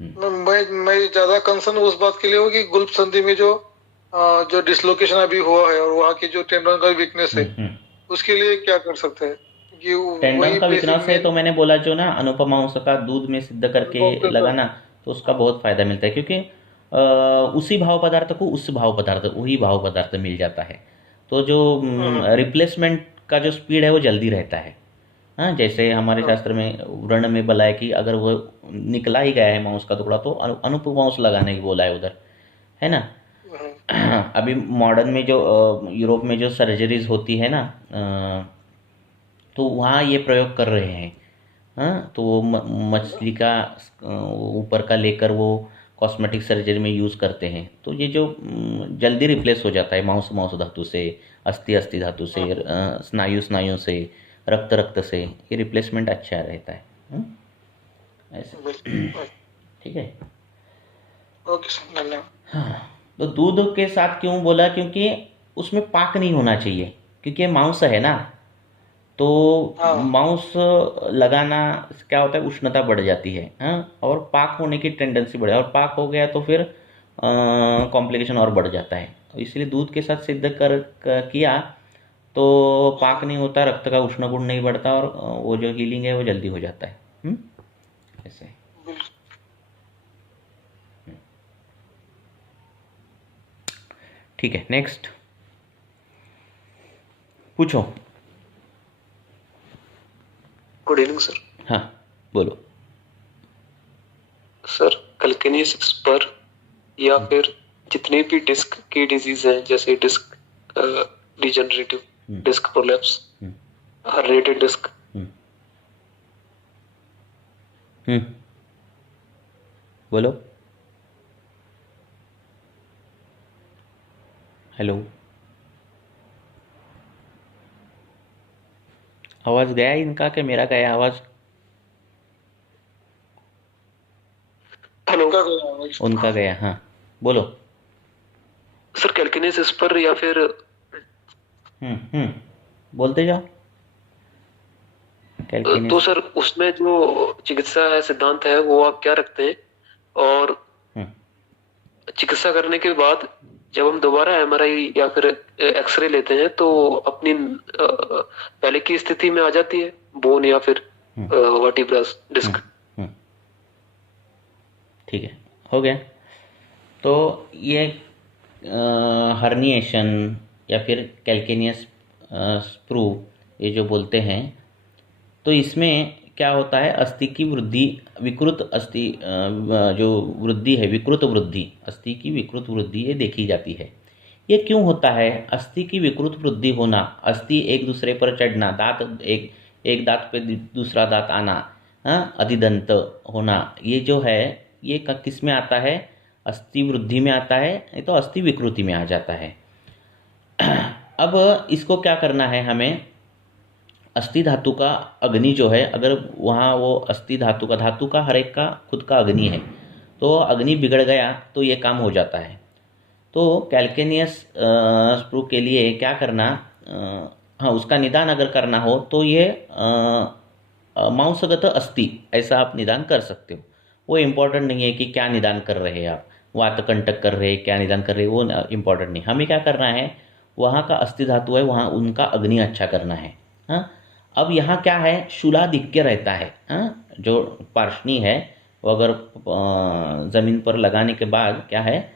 मैं ज्यादा कंसर्न उस बात के लिए हो कि गुल्फ संधि में जो डिसलोकेशन अभी हुआ है और वहाँ की जो टेंडन का वीकनेस है, उसके लिए क्या कर सकते हैं? टेंडन का वीकनेस है तो मैंने बोला जो ना अनुपमा अंश का दूध में सिद्ध करके लगाना, तो उसका बहुत फायदा मिलता है, क्योंकि उसी भाव पदार्थ को उस भाव पदार्थ वही भाव पदार्थ मिल जाता है। तो जो रिप्लेसमेंट का जो स्पीड है वो जल्दी रहता है। हाँ, जैसे हमारे शास्त्र में व्रण में बोला है कि अगर वो निकला ही गया है मांस का टुकड़ा तो अनुपमांस लगाने की बोला है उधर, है ना। अभी मॉडर्न में जो यूरोप में जो सर्जरीज होती है ना, तो वहाँ ये प्रयोग कर रहे हैं। हाँ, तो वो मछली का ऊपर का लेकर वो कॉस्मेटिक सर्जरी में यूज़ करते हैं। तो ये जो जल्दी रिप्लेस हो जाता है मांस धातु से, अस्थि धातु से, स्नायु से, रक्त से, ये रिप्लेसमेंट अच्छा रहता है। ऐसे ठीक है। ओके सर, धन्यवाद। हाँ, तो दूध के साथ क्यों बोला, क्योंकि उसमें पाक नहीं होना चाहिए, क्योंकि मांस है ना, तो मांस लगाना क्या होता है, उष्णता बढ़ जाती है। हाँ, और पाक होने की टेंडेंसी बढ़े, और पाक हो गया तो फिर कॉम्प्लिकेशन और बढ़ जाता है। इसलिए दूध के साथ सिद्ध किया तो पाक नहीं होता, रक्त का उष्ण गुण नहीं बढ़ता, और वो जो हीलिंग है वो जल्दी हो जाता है। ऐसे। ठीक है, नेक्स्ट पूछो। Good evening sir. हाँ, बोलो सर। कैल्केनियस स्पर या फिर जितने भी डिस्क की डिजीज हैं, जैसे disc degenerative, disc prolapse, herniated disc, बोलो। हेलो, आवाज गया इनका कि मेरा गया आवाज? हेलो, उनका गया। हाँ, बोलो सर। कैल्केनियस स्पर या फिर बोलते जाओ। तो सर उसमें जो चिकित्सा है, सिद्धांत है, वो आप क्या रखते हैं? और चिकित्सा करने के बाद जब हम दोबारा एमआरआई या फिर एक्सरे लेते हैं तो अपनी पहले की स्थिति में आ जाती है बोन या फिर वर्टिब्रास डिस्क। ठीक है, हो गया। तो ये हर्निएशन या फिर कैल्केनियस स्प्रू ये जो बोलते हैं, तो इसमें क्या होता है, अस्थि की वृद्धि, विकृत अस्थि जो वृद्धि है, विकृत वृद्धि, अस्थि की विकृत वृद्धि ये देखी जाती है। ये क्यों होता है? अस्थि की विकृत वृद्धि होना, अस्थि एक दूसरे पर चढ़ना, दांत एक दांत पे दूसरा दांत आना, अधिदंत होना, ये जो है ये किस में आता है? अस्थि वृद्धि में आता है, ये तो अस्थि विकृति में आ जाता है। अब इसको क्या करना है हमें? अस्थि धातु का अग्नि जो है, अगर वहाँ वो अस्थि धातु का हर एक का खुद का अग्नि है, तो अग्नि बिगड़ गया तो ये काम हो जाता है। तो कैल्केनियस स्प्रू के लिए क्या करना, हाँ, उसका निदान अगर करना हो तो ये मांसगत अस्थि ऐसा आप निदान कर सकते हो। वो इम्पोर्टेंट नहीं है कि क्या निदान कर रहे हैं आप, वातकंटक कर रहे हैं, क्या निदान कर रहे हैं, वो इम्पोर्टेंट नहीं। हमें क्या करना है, वहाँ का अस्थि धातु है, वहाँ उनका अग्नि अच्छा करना है। हाँ, अब यहाँ क्या है, शूलाधिक्य रहता है। हाँ, जो पार्ष्णी है वो अगर ज़मीन पर लगाने के बाद क्या है,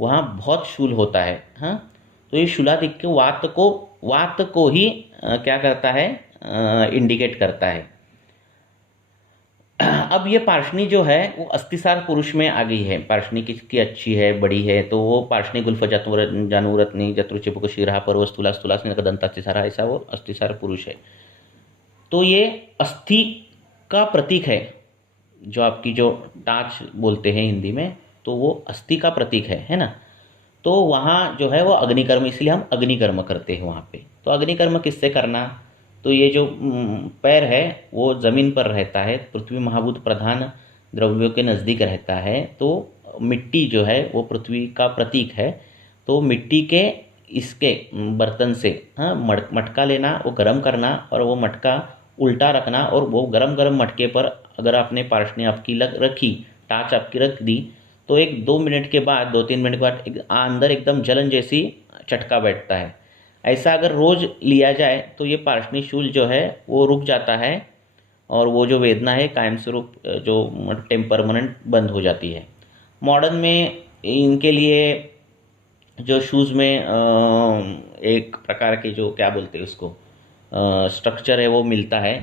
वहाँ बहुत शूल होता है। हाँ, तो ये शूलाधिक्य वात को ही क्या करता है, इंडिकेट करता है। अब ये पार्ष्णी जो है वो अस्थिसार पुरुष में आ गई है। पार्ष्णी किसकी अच्छी है, बड़ी है, तो वो पार्ष्णी गुल्फ जानुरत्नी जत्रुचिपुक शिरा पर्व स्थूला दंता अस्थिसारा, ऐसा वो अस्थिसार पुरुष है। तो ये अस्थि का प्रतीक है, जो आपकी जो टाँच बोलते हैं हिंदी में, तो वो अस्थि का प्रतीक है ना। तो वहाँ जो है वो अग्निकर्म, इसलिए हम अग्निकर्म करते हैं वहाँ पे। तो अग्निकर्म किससे करना, तो ये जो पैर है वो ज़मीन पर रहता है, पृथ्वी महाभूत प्रधान द्रव्यों के नज़दीक रहता है, तो मिट्टी जो है वो पृथ्वी का प्रतीक है। तो मिट्टी के इसके बर्तन से, हाँ, मटका लेना, वो गर्म करना, और वो मटका उल्टा रखना, और वो गरम मटके पर अगर आपने पार्ष्णी आपकी रखी, टाँच आपकी रख दी, तो 1-2 मिनट के बाद, 2-3 मिनट के बाद अंदर एकदम जलन जैसी चटका बैठता है। ऐसा अगर रोज़ लिया जाए तो ये पार्ष्णी शूल जो है वो रुक जाता है, और वो जो वेदना है कायम स्वरूप जो परमानेंट बंद हो जाती है। मॉडर्न में इनके लिए जो शूज़ में एक प्रकार के जो क्या बोलते हैं उसको, स्ट्रक्चर है वो मिलता है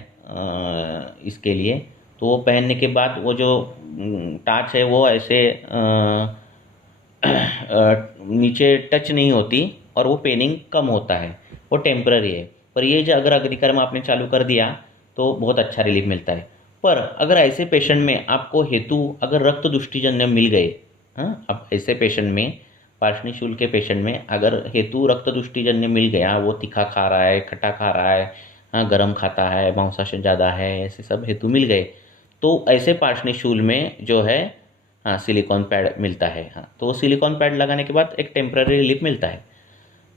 इसके लिए, तो वो पहनने के बाद वो जो टाँच है वो ऐसे नीचे टच नहीं होती, और वो पेनिंग कम होता है, वो टेम्पररी है। पर ये जो अगर अग्निकर्म आपने चालू कर दिया तो बहुत अच्छा रिलीफ मिलता है। पर अगर ऐसे पेशेंट में आपको हेतु अगर रक्त दुष्टिजन्य मिल गए, हाँ, अब ऐसे पेशेंट में, पार्ष्णी शूल के पेशेंट में अगर हेतु रक्त दुष्टिजन्य मिल गया, वो तीखा खा रहा है, खट्टा खा रहा है, हाँ, गरम खाता है, मांसाहार ज़्यादा है, ऐसे सब हेतु मिल गए, तो ऐसे पार्ष्णी शूल में जो है, हाँ, सिलिकॉन पैड मिलता है। हाँ, तो सिलिकॉन पैड लगाने के बाद एक टेम्पररी रिलीफ मिलता है।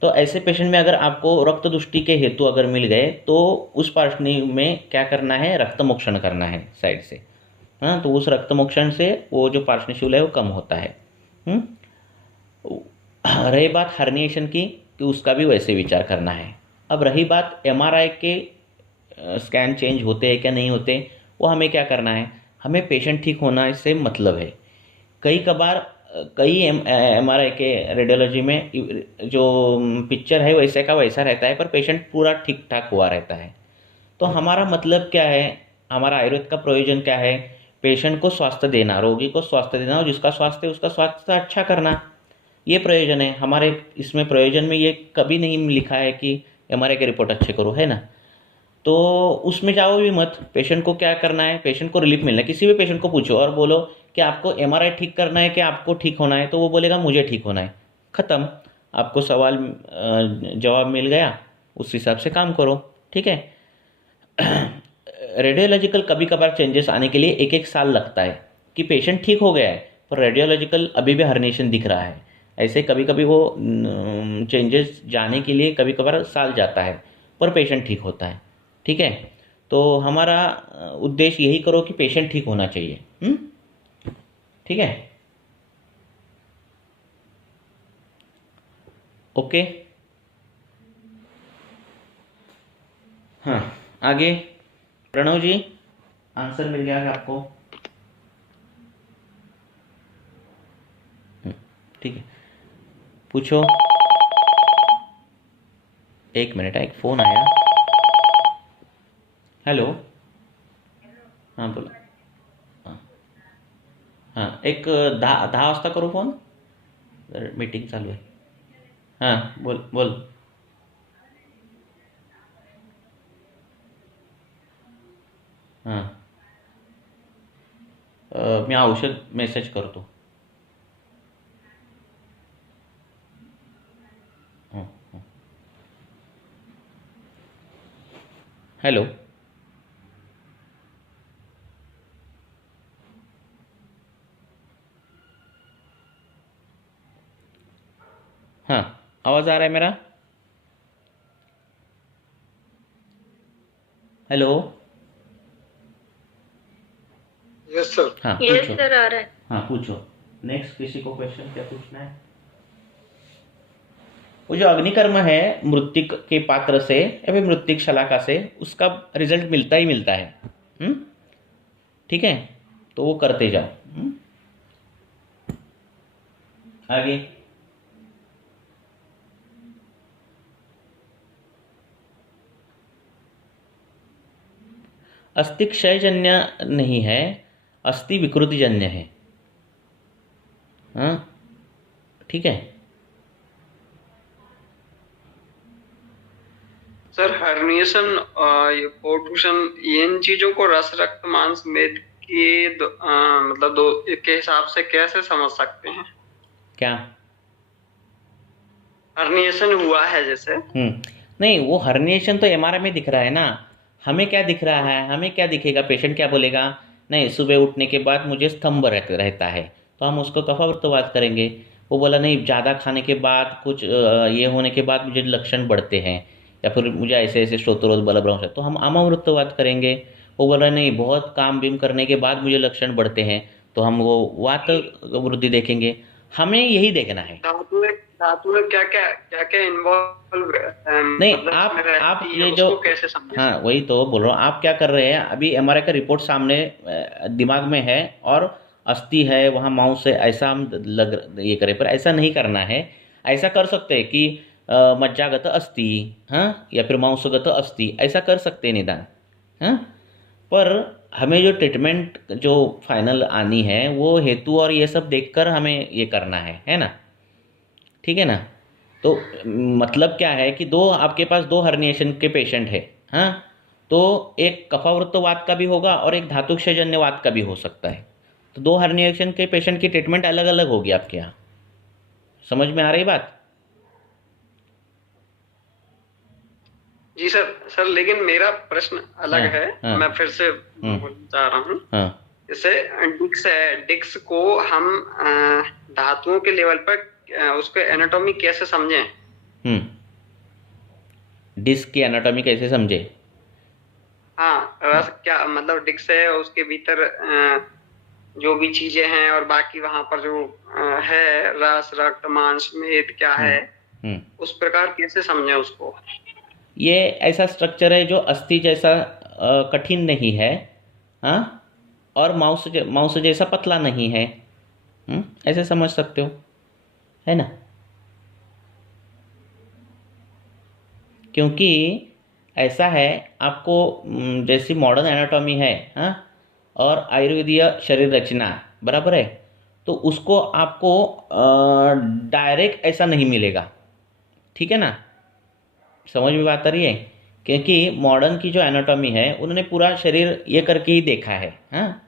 तो ऐसे पेशेंट में अगर आपको रक्त दुष्टि के हेतु अगर मिल गए, तो उस पार्ष्णी में क्या करना है, रक्त मोक्षण करना है साइड से। हाँ, तो उस रक्त मोक्षण से वो जो पार्ष्णी शूल है वो कम होता है। रही बात हर्निएशन की, कि उसका भी वैसे विचार करना है। अब रही बात एमआरआई के स्कैन चेंज होते हैं क्या नहीं होते, वो हमें क्या करना है, हमें पेशेंट ठीक होना से मतलब है। कई एमआरआई के रेडियोलॉजी में जो पिक्चर है वैसे का वैसा रहता है, पर पेशेंट पूरा ठीक ठाक हुआ रहता है। तो हमारा मतलब क्या है, हमारा आयुर्वेद का प्रयोजन क्या है, पेशेंट को स्वास्थ्य देना, रोगी को स्वास्थ्य देना, और जिसका स्वास्थ्य है उसका स्वास्थ्य अच्छा करना, ये प्रयोजन है हमारे। इसमें प्रयोजन में ये कभी नहीं लिखा है कि एमआरआई की रिपोर्ट अच्छे करो, है ना। तो उसमें जाओ भी मत। पेशेंट को क्या करना है, पेशेंट को रिलीफ मिलना है। किसी भी पेशेंट को पूछो और बोलो कि आपको एमआरआई ठीक करना है कि आपको ठीक होना है, तो वो बोलेगा मुझे ठीक होना है। ख़त्म, आपको सवाल जवाब मिल गया, उस हिसाब से काम करो, ठीक है। रेडियोलॉजिकल कभी कभार चेंजेस आने के लिए 1-1 साल लगता है, कि पेशेंट ठीक हो गया है पर रेडियोलॉजिकल अभी भी हर्निएशन दिख रहा है। ऐसे कभी कभी वो चेंजेस जाने के लिए कभी कभार साल जाता है, पर पेशेंट ठीक होता है, ठीक है। तो हमारा उद्देश्य यही करो कि पेशेंट ठीक होना चाहिए, ठीक है। ओके। हाँ, आगे प्रणव जी, आंसर मिल गया है आपको? ठीक है, पूछो। एक मिनट, एक फ़ोन आया। हेलो, हाँ बोलो। हाँ, एक 10 वाजता करू फोन, मीटिंग चालू आहे। हाँ, बोल बोल। हां, मी औषध मेसेज करतो। हं, हं. हॅलो, हाँ, आवाज़ आ रहा है मेरा? Hello, yes sir. हाँ यस पूछो। सर, आ रहा है। हाँ पूछो, नेक्स्ट किसी को क्वेश्चन क्या पूछना है? वो जो अग्निकर्म है मृत्तिक के पात्र से या फिर मृत्तिक शलाका से, उसका रिजल्ट मिलता ही मिलता है। ठीक है, तो वो करते जाओ। आगे, अस्थि क्षयजन्य नहीं है, अस्थि विकृतिजन्य है। हाँ, ठीक है। सर हर्निएशन, ये पोर्टूशन, इन चीजों को रस रक्त मांस मेद के मतलब दो के हिसाब से कैसे समझ सकते हैं? क्या हर्निएशन हुआ है जैसे? नहीं, वो हर्निएशन तो एमआरआई में दिख रहा है ना। हमें क्या दिख रहा है? हमें क्या दिखेगा? पेशेंट क्या बोलेगा? नहीं, सुबह उठने के बाद मुझे स्तंभ रहता है, तो हम उसको कफावृत्तवात करेंगे। वो बोला नहीं, ज़्यादा खाने के बाद कुछ ये होने के बाद मुझे लक्षण बढ़ते हैं, या फिर मुझे ऐसे ऐसे श्रोतरोध बलभ्रंश है, तो हम आमावृत्तवात करेंगे। वो बोला नहीं, बहुत काम बीम करने के बाद मुझे लक्षण बढ़ते हैं, तो हम वो वात वृद्धि देखेंगे। हमें यही देखना है। धातुएं क्या क्या इन्वॉल्व नहीं, मतलब आप ये जो कैसे समझे? हाँ, वही तो बोल रहा हूँ। आप क्या कर रहे हैं, अभी एमआरआई का रिपोर्ट सामने दिमाग में है और अस्थि है वहाँ, माउस से ऐसा हम ये करें, पर ऐसा नहीं करना है। ऐसा कर सकते हैं कि मज्जागत अस्थि, हाँ, या फिर मांसगत अस्थि, ऐसा कर सकते हैं निदान। हाँ, पर हमें जो ट्रीटमेंट जो फाइनल आनी है वो हेतु और ये सब देखकर हमें ये करना है ना? ठीक है ना? तो मतलब क्या है कि आपके पास 2 हर्निएशन के पेशेंट है। हाँ, तो एक कफावृत्तवात का भी होगा और एक धातु क्षयजन्यवात का भी हो सकता है। तो 2 हर्निएशन के पेशेंट की ट्रीटमेंट अलग अलग होगी आपके यहाँ। समझ में आ रही बात? जी सर, लेकिन मेरा प्रश्न अलग है। मैं फिर से चाह रहा हूँ। जैसे डिक्स है, डिक्स को हम धातुओं के लेवल पर उसके एनाटॉमी कैसे समझें? डिस्क की एनाटॉमी कैसे समझे? हाँ, क्या मतलब डिक्स है, उसके भीतर जो भी चीजें हैं और बाकी वहां पर जो है रस रक्त मांस मेद क्या है, उस प्रकार कैसे समझें उसको? ये ऐसा स्ट्रक्चर है जो अस्थि जैसा कठिन नहीं है, हाँ, और माउस जैसा पतला नहीं है। ऐसे समझ सकते हो, है ना? क्योंकि ऐसा है, आपको जैसी मॉडर्न एनाटॉमी है, हाँ, और आयुर्वेदीय शरीर रचना बराबर है, तो उसको आपको डायरेक्ट ऐसा नहीं मिलेगा। ठीक है ना? समझ में बात आ रही है? क्योंकि मॉडर्न की जो एनाटॉमी है उन्होंने पूरा शरीर ये करके ही देखा है। हाँ,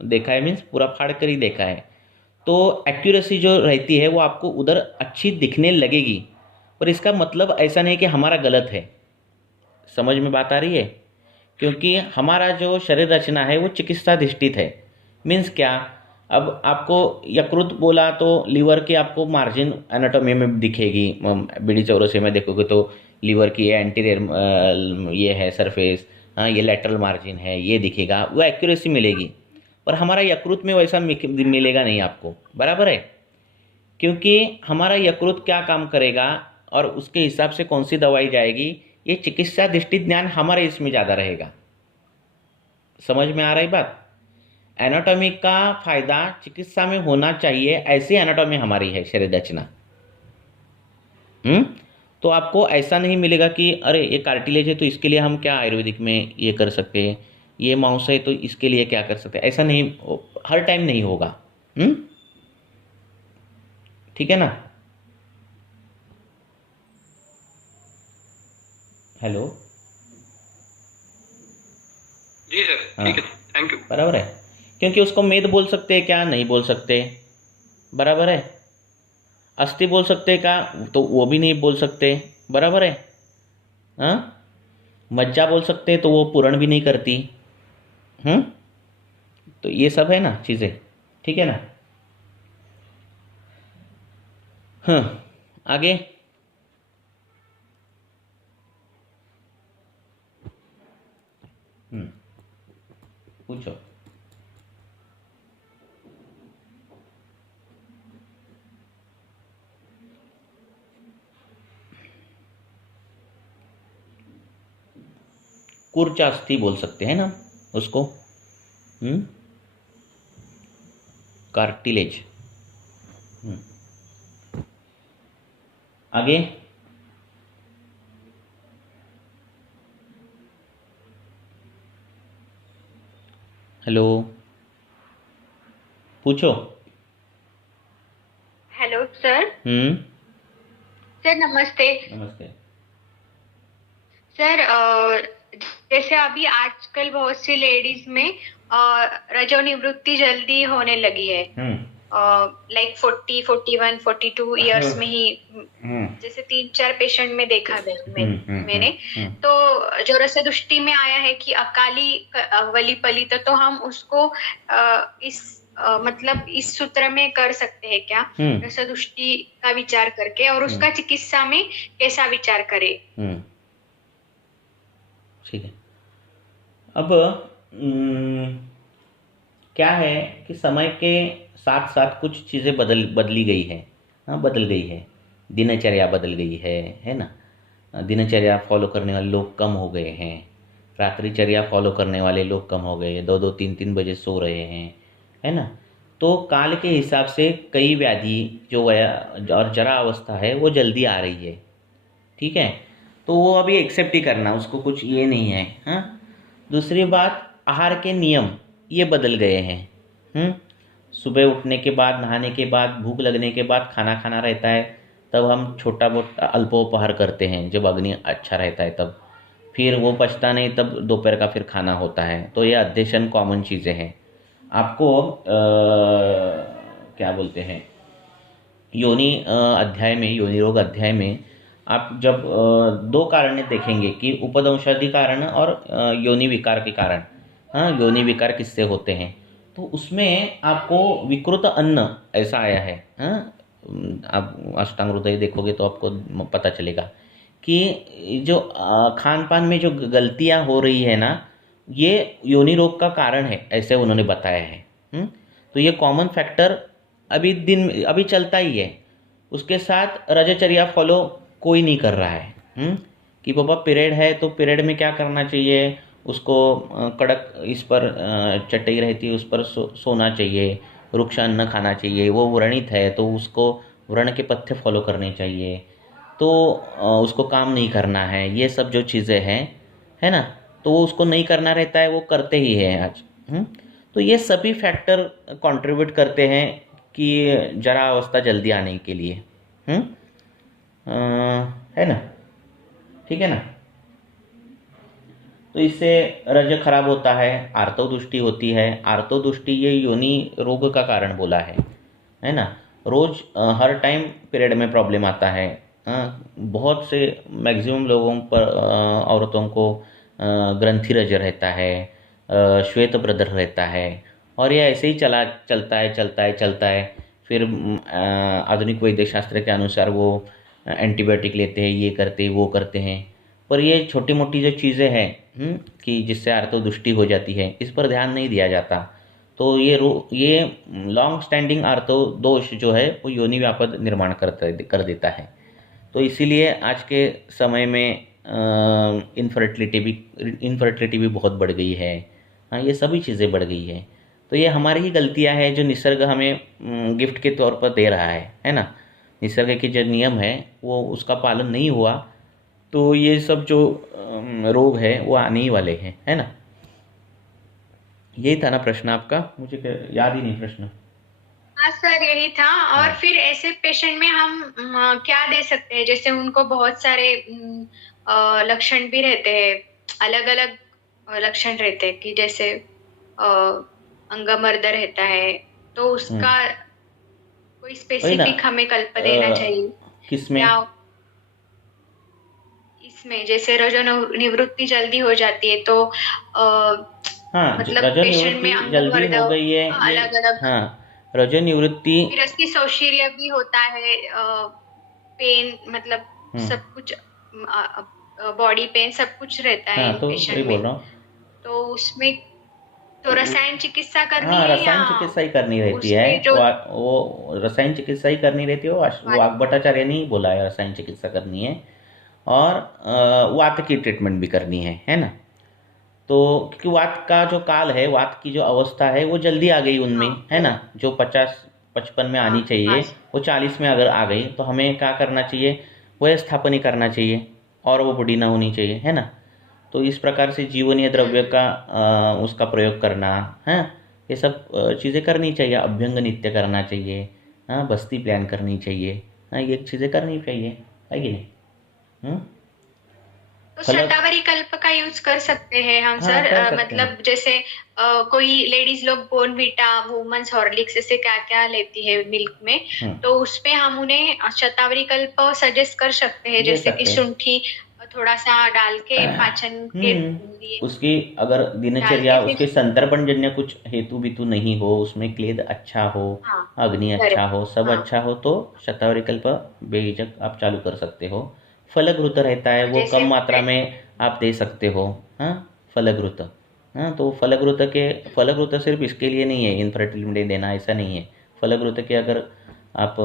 देखा है मीन्स पूरा फाड़ कर ही देखा है, तो एक्यूरेसी जो रहती है वो आपको उधर अच्छी दिखने लगेगी, पर इसका मतलब ऐसा नहीं कि हमारा गलत है। समझ में बात आ रही है? क्योंकि हमारा जो शरीर रचना है वो चिकित्साधिष्ठित है। मीन्स क्या, अब आपको यकृत बोला तो लीवर की आपको मार्जिन एनाटॉमी में दिखेगी। बीडी चौरसिया में देखोगे तो लीवर की एंटीरियर ये है सरफेस, हाँ, ये लेटरल मार्जिन है, ये दिखेगा, वो एक्यूरेसी मिलेगी। पर हमारा यकृत में वैसा मिलेगा नहीं आपको, बराबर है? क्योंकि हमारा यकृत क्या काम करेगा, और उसके हिसाब से कौन सी दवाई जाएगी, ये चिकित्सा दृष्टि ज्ञान हमारे इसमें ज़्यादा रहेगा। समझ में आ रही बात? एनाटॉमी का फायदा चिकित्सा में होना चाहिए, ऐसी एनाटॉमी हमारी है शरीर रचना। तो आपको ऐसा नहीं मिलेगा कि अरे ये कार्टिलेज है तो इसके लिए हम क्या आयुर्वेदिक में ये कर सकते हैं, ये मांस है तो इसके लिए क्या कर सकते हैं, ऐसा नहीं, हर टाइम नहीं होगा। ठीक है ना? हेलो जी सर, ठीक है, थैंक यू। बराबर है, क्योंकि उसको मेद बोल सकते हैं क्या? नहीं बोल सकते, बराबर है। अस्थि बोल सकते हैं क्या? तो वो भी नहीं बोल सकते, बराबर है। हाँ, मज्जा बोल सकते हैं तो वो पूर्ण भी नहीं करती। तो ये सब है ना चीज़ें, ठीक है ना? हाँ, आगे पूछो। कुर्चास्थी बोल सकते हैं ना उसको, कार्टिलेज। आगे हेलो, पूछो। Hello sir. सर नमस्ते। नमस्ते सर। जैसे अभी आजकल बहुत सी लेडीज में रजोनिवृत्ति जल्दी होने लगी है, लाइक 40, 41, 42 इयर्स में ही, जैसे 3-4 पेशेंट में देखा मैंने। तो जो रसदुष्टि में आया है कि अकाली वली पलित, तो हम उसको मतलब इस सूत्र में कर सकते हैं क्या, रसदुष्टि का विचार करके, और उसका चिकित्सा में कैसा विचार करे? ठीक है। अब क्या है कि समय के साथ साथ कुछ चीज़ें बदली गई है। हाँ, बदल गई है, दिनचर्या बदल गई है ना? दिनचर्या फॉलो करने वाले लोग कम हो गए हैं, रात्रिचर्या फॉलो करने वाले लोग कम हो गए, 2-2, 3-3 बजे सो रहे हैं, है ना? तो काल के हिसाब से कई व्याधि जो और जरा अवस्था है वो जल्दी आ रही है, ठीक है? तो वो अभी एक्सेप्ट ही करना, उसको कुछ ये नहीं है। हाँ, दूसरी बात, आहार के नियम ये बदल गए हैं। सुबह उठने के बाद, नहाने के बाद, भूख लगने के बाद खाना खाना रहता है, तब हम छोटा मोटा अल्पोपहार करते हैं, जब अग्नि अच्छा रहता है तब, फिर वो पचता नहीं तब दोपहर का फिर खाना होता है। तो ये अध्ययन कॉमन चीज़ें हैं। आपको क्या बोलते हैं, योनि अध्याय में, योनि रोग अध्याय में आप जब 2 कारण देखेंगे कि उपदंशादि कारण और योनि विकार के कारण। हाँ, योनि विकार किससे होते हैं, तो उसमें आपको विकृत अन्न ऐसा आया है। हाँ, आप अष्टांग हृदय देखोगे तो आपको पता चलेगा कि जो खान पान में जो गलतियां हो रही है ना, ये योनि रोग का कारण है, ऐसे उन्होंने बताया है। तो ये कॉमन फैक्टर अभी चलता ही है। उसके साथ रजचर्या फॉलो कोई नहीं कर रहा है। कि बाबा पीरियड है तो पीरियड में क्या करना चाहिए, उसको कड़क इस पर चटाई रहती है उस पर सोना चाहिए, रुक्ष अन्न खाना चाहिए, वो व्रणित है तो उसको व्रण के पथ्य फॉलो करने चाहिए, तो उसको काम नहीं करना है। ये सब जो चीज़ें हैं, है ना, तो वो उसको नहीं करना रहता है, वो करते ही है आज। तो ये सभी फैक्टर कंट्रीब्यूट करते हैं कि जरा अवस्था जल्दी आने के लिए। है ना? ठीक है ना? तो इससे रज खराब होता है, आर्तोदुष्टि होती है। आर्तोदुष्टि ये योनि रोग का कारण बोला है ना? रोज हर टाइम पीरियड में प्रॉब्लम आता है। बहुत से मैक्सिमम लोगों पर, औरतों को ग्रंथि रज रहता है, श्वेत ब्रदर रहता है, और ये ऐसे ही चलता है। फिर आधुनिक वैद्य शास्त्र के अनुसार वो एंटीबायोटिक लेते हैं, ये करते हैं, वो करते हैं, पर ये छोटी मोटी जो चीज़ें हैं कि जिससे आर्तोदुष्टि हो जाती है, इस पर ध्यान नहीं दिया जाता। तो ये लॉन्ग स्टैंडिंग आर्तो दोष जो है वो योनि व्यापद निर्माण कर देता है। तो इसीलिए आज के समय में इनफर्टिलिटी भी बहुत बढ़ गई है। हाँ, ये सभी चीज़ें बढ़ गई है। तो ये हमारी ही गलतियाँ हैं जो निसर्ग हमें गिफ्ट के तौर पर दे रहा है ना। निसर्ग के जो नियम है वो उसका पालन नहीं हुआ तो ये सब जो रोग है वो आने ही वाले हैं, है ना। यही था ना प्रश्न आपका? मुझे याद ही नहीं प्रश्न। हाँ सर, यही था। और फिर ऐसे पेशेंट में हम क्या दे सकते हैं? जैसे उनको बहुत सारे लक्षण भी रहते हैं, अलग अलग लक्षण रहते हैं कि जैसे अंगमर्द रहता है, तो उसका कोई स्पेसिफिक हमें कल्प देना चाहिए? किसमें? या इसमें जैसे रजो निवृत्ति जल्दी हो जाती है तो हाँ, मतलब रजो पेशेंट में निवृत्ति जल्दी हो गई है अलग अलग। हाँ, रजो निवृत्ति फिर असली शौशीर्य भी होता है, पेन मतलब सब कुछ, बॉडी पेन सब कुछ रहता है तो पेशेंट बोल रहा हूँ। तो उसमें तो रसायन चिकित्सा करनी हाँ, है रसायन चिकित्सा ही करनी रहती है। वो रसायन चिकित्सा ही करनी रहती है। वो वाग्भट्टाचार्य ने ही बोला है रसायन चिकित्सा करनी है और वात की ट्रीटमेंट भी करनी है ना। तो क्योंकि वात का जो काल है, वात की जो अवस्था है वो जल्दी आ गई उनमें, है ना। जो 50-55 में आनी चाहिए वो 40 में अगर आ गई तो हमें क्या करना चाहिए? वो स्थापन ही करना चाहिए और वो बुढ़ी ना होनी चाहिए, है ना। तो इस प्रकार से जीवनीय द्रव्य का उसका प्रयोग करना है, ये सब चीज़ें करनी चाहिए। अभ्यंग नृत्य करना चाहिए, हाँ, बस्ती प्लान करनी चाहिए, हाँ, ये चीज़ें करनी चाहिए, है कि नहीं? तो शतावरी कल्प का यूज कर सकते हैं हम सर? मतलब जैसे कोई लेडीज लोग बोर्नवीटा, वुमेन्स हॉर्लिक्स, ऐसे क्या क्या लेती है मिल्क में, तो उसपे हम उन्हें शतावरी कल्प सजेस्ट कर सकते हैं, जैसे कि शुंठी थोड़ा सा डाल के पाचन के लिए। उसकी अगर दिनचर्या, उसके संतर्पण जन्य कुछ हेतु भी तो नहीं हो, उसमें क्लेद अच्छा हो, अग्नि अच्छा हो, सब अच्छा हो, तो शतावरी कल्प बेहिचक आप चालू कर सकते हो। फलघृत रहता है, वो कम मात्रा में आप दे सकते हो, हाँ, फलघृत। हाँ, तो फलघृत सिर्फ इसके लिए नहीं है इनफर्टिलिटी देना, ऐसा नहीं है। फलघृत के अगर आप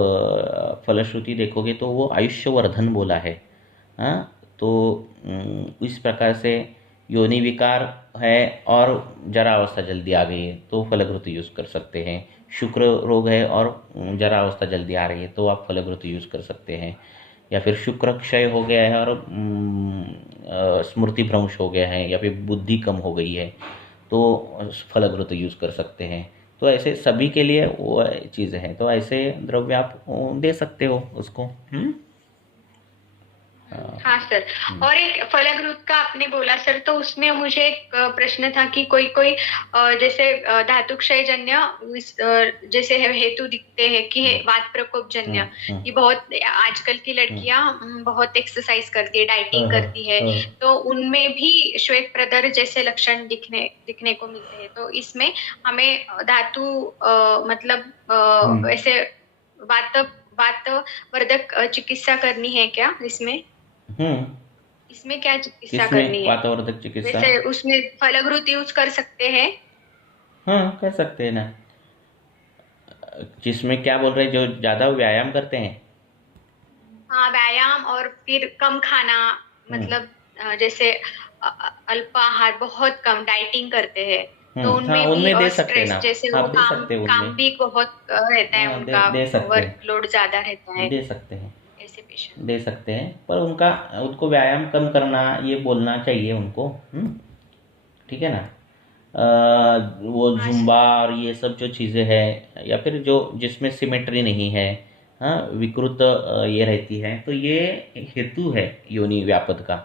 फलश्रुति देखोगे तो वो आयुष्यवर्धन बोला है, हाँ। तो इस प्रकार से योनि विकार है और जरा अवस्था जल्दी आ गई है तो फलघृत यूज़ कर सकते हैं। शुक्र रोग है और जरा अवस्था जल्दी आ रही है तो आप फलघृत यूज़ कर सकते हैं। या फिर शुक्र क्षय हो गया है और स्मृति भ्रंश हो गया है या फिर बुद्धि कम हो गई है तो फलघृत यूज़ कर सकते हैं। तो ऐसे सभी के लिए वो चीज़ें हैं, तो ऐसे द्रव्य आप दे सकते हो उसको। हाँ सर। और एक फलघृत का आपने बोला सर, तो उसमें मुझे एक प्रश्न था कि कोई कोई जैसे धातु क्षय जन्य जैसे हेतु दिखते हैं कि वात प्रकोप जन्य, ये बहुत आजकल की लड़कियां बहुत एक्सरसाइज करती है, डाइटिंग करती है, तो उनमें भी श्वेत प्रदर जैसे लक्षण दिखने को मिलते हैं। तो इसमें हमें धातु मतलब ऐसे वातवर्धक चिकित्सा करनी है क्या इसमें? इसमें क्या चिकित्सा करनी है? वातवर्धक चिकित्सा वैसे उसमें फलघृत यूज कर सकते हैं? हाँ, कर सकते हैं ना। जिसमें क्या बोल रहे हैं, जो ज्यादा व्यायाम करते हैं? हाँ, व्यायाम और फिर कम खाना, मतलब जैसे अल्पाहार, बहुत कम डाइटिंग करते हैं, तो उनमें दे भी सकते हैं ना। जैसे वो काम भी बहुत रहता है, उनका वर्कलोड ज्यादा रहता है, दे सकते हैं, दे सकते हैं, पर उनको व्यायाम कम करना ये बोलना चाहिए उनको, ठीक है ना। वो जुम्बा और ये सब जो चीज़ें हैं या फिर जो जिसमें सिमेट्री नहीं है, हाँ, विकृत ये रहती है, तो ये हेतु है योनि व्यापद का।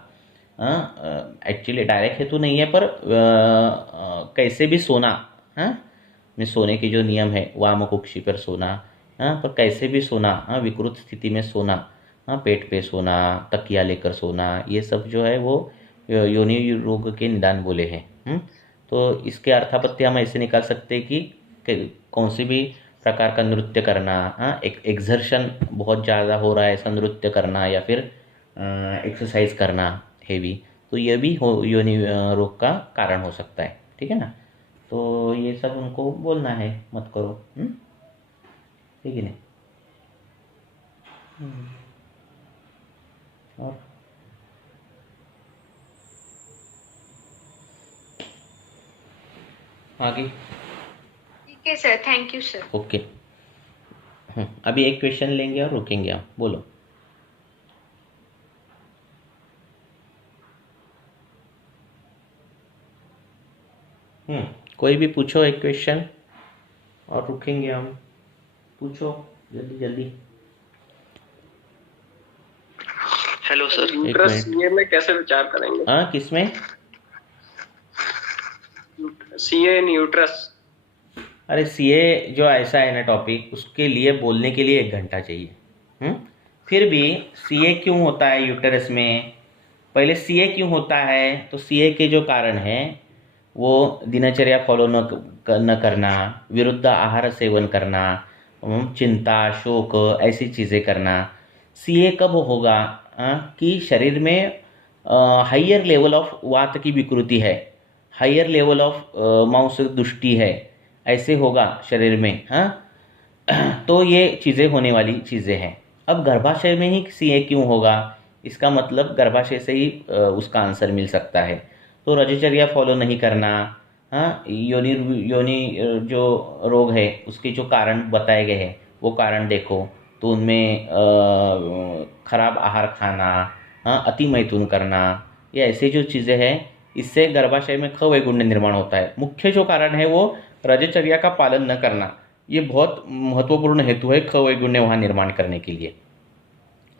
एक्चुअली डायरेक्ट हेतु नहीं है, पर कैसे भी सोना, हाँ, में सोने की जो नियम है, वाम कुक्षी पर सोना, हाँ, पर कैसे भी सोना, हाँ, विकृत स्थिति में सोना, हाँ, पेट पे सोना, तकिया लेकर सोना, ये सब जो है वो योनि रोग के निदान बोले हैं। तो इसके अर्थापत्ति हम ऐसे निकाल सकते हैं कि कौन सी भी प्रकार का नृत्य करना, हाँ, एक एक्सर्शन बहुत ज़्यादा हो रहा है ऐसा नृत्य करना या फिर एक्सरसाइज करना हेवी, तो ये भी योनि रोग का कारण हो सकता है, ठीक है ना। तो ये सब उनको बोलना है, मत करो, ठीक है ना। और आगे? ठीक है sir, thank you sir. Okay, अभी एक क्वेश्चन लेंगे और रुकेंगे आप, बोलो। कोई भी पूछो एक क्वेश्चन और रुकेंगे हम, पूछो जल्दी जल्दी। हेलो सर, यूट्रस सीए में कैसे विचार करेंगे? हाँ, किसमें? सीए इन यूट्रस। अरे सीए जो ऐसा है ना टॉपिक, उसके लिए बोलने के लिए 1 घंटा चाहिए। फिर भी सीए क्यों होता है यूटेरस में, पहले सीए क्यों होता है, तो सीए के जो कारण हैं वो दिनचर्या फॉलो न करना, विरुद्ध आहार सेवन करना, चिंता, शोक, ऐसी चीज़ें करना। सीए कब होगा कि शरीर में हाइयर लेवल ऑफ वात की विकृति है, हाइयर लेवल ऑफ मांस दुष्टि है, ऐसे होगा शरीर में। तो ये चीज़ें होने वाली चीज़ें हैं। अब गर्भाशय में ही सीए क्यों होगा, इसका मतलब गर्भाशय से ही उसका आंसर मिल सकता है। तो रजचर्या फॉलो नहीं करना, योनि जो रोग है उसके जो कारण बताए गए हैं वो कारण देखो, तो उनमें खराब आहार खाना, अति मैथुन करना, ये ऐसे जो चीज़ें हैं इससे गर्भाशय में खवैगुण्य निर्माण होता है। मुख्य जो कारण है वो रजचर्या का पालन न करना, ये बहुत महत्वपूर्ण हेतु है खवैगुण्य वहाँ निर्माण करने के लिए।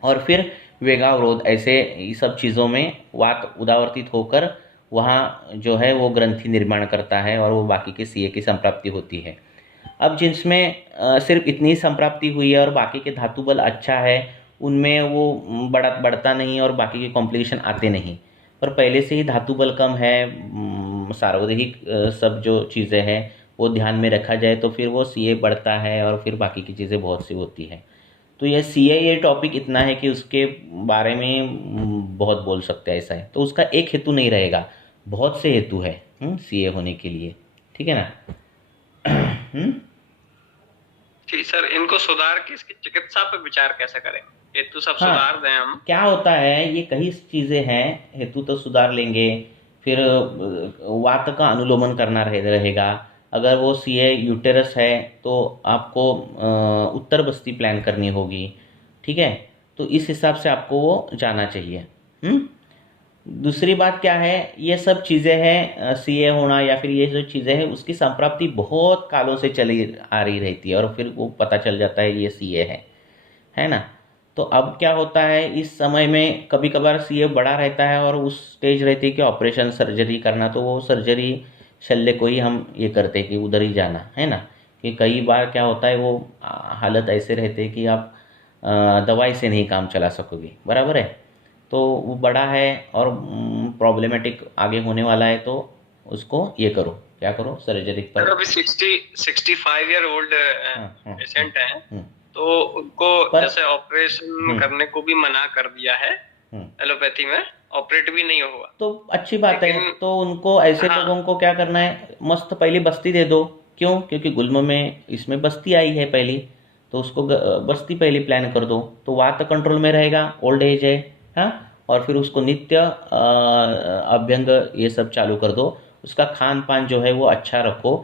और फिर वेगावरोध, ऐसे ये सब चीज़ों में वात उदावर्तित होकर वहाँ जो है वो ग्रंथि निर्माण करता है और वो बाकी के सीए की संप्राप्ति होती है। अब जिसमें सिर्फ इतनी संप्राप्ति हुई है और बाकी के धातु बल अच्छा है, उनमें वो बढ़ता नहीं और बाकी के कॉम्प्लिकेशन आते नहीं। पर पहले से ही धातु बल कम है, सार्वदेहिक सब जो चीज़ें हैं वो ध्यान में रखा जाए तो फिर वो सीए बढ़ता है और फिर बाकी की चीज़ें बहुत सी होती हैं। तो ये सीए ये टॉपिक इतना है कि उसके बारे में बहुत बोल सकते हैं, ऐसा है। तो उसका एक हेतु नहीं रहेगा, बहुत से हेतु है सीए होने के लिए, ठीक है ना। ठीक सर, इनको सुधार के इसकी चिकित्सा पर विचार कैसे करें? हेतु सब सुधार दें हम। क्या होता है, ये कई चीज़ें हैं, हेतु तो सुधार लेंगे, फिर वात का अनुलोमन करना रहेगा। अगर वो सीए यूटेरस है तो आपको उत्तर बस्ती प्लान करनी होगी, ठीक है। तो इस हिसाब से आपको वो जाना चाहिए। दूसरी बात क्या है, ये सब चीज़ें हैं सीए होना या फिर ये जो चीज़ें हैं उसकी संप्राप्ति बहुत कालों से चली आ रही रहती है और फिर वो पता चल जाता है ये सीए है ना। तो अब क्या होता है, इस समय में कभी कभार सीए बड़ा रहता है और उस स्टेज रहती है कि ऑपरेशन सर्जरी करना, तो वो सर्जरी शल्य को ही हम ये करते हैं कि उधर ही जाना है ना। कि कई बार क्या होता है वो हालत ऐसे रहते हैं कि आप दवाई से नहीं काम चला सकोगे, बराबर है। तो वो बड़ा है और प्रॉब्लमेटिक आगे होने वाला है, तो उसको ये करो, क्या करो, सर्जरी पर। अभी 65 ईयर ओल्ड पेशेंट है तो उनको जैसे ऑपरेशन करने को भी मना कर दिया है एलोपैथी में, ऑपरेट भी नहीं होगा। तो अच्छी बात है। तो उनको ऐसे लोगों को क्या करना है, मस्त पहली बस्ती दे दो। क्यों? क्योंकि गुल्म में इसमें बस्ती आई है पहली, तो उसको बस्ती पहली प्लान कर दो, तो वात कंट्रोल में रहेगा, ओल्ड एज है। और फिर उसको नित्य अभ्यंग ये सब चालू कर दो। उसका खान पान जो है वो अच्छा रखो।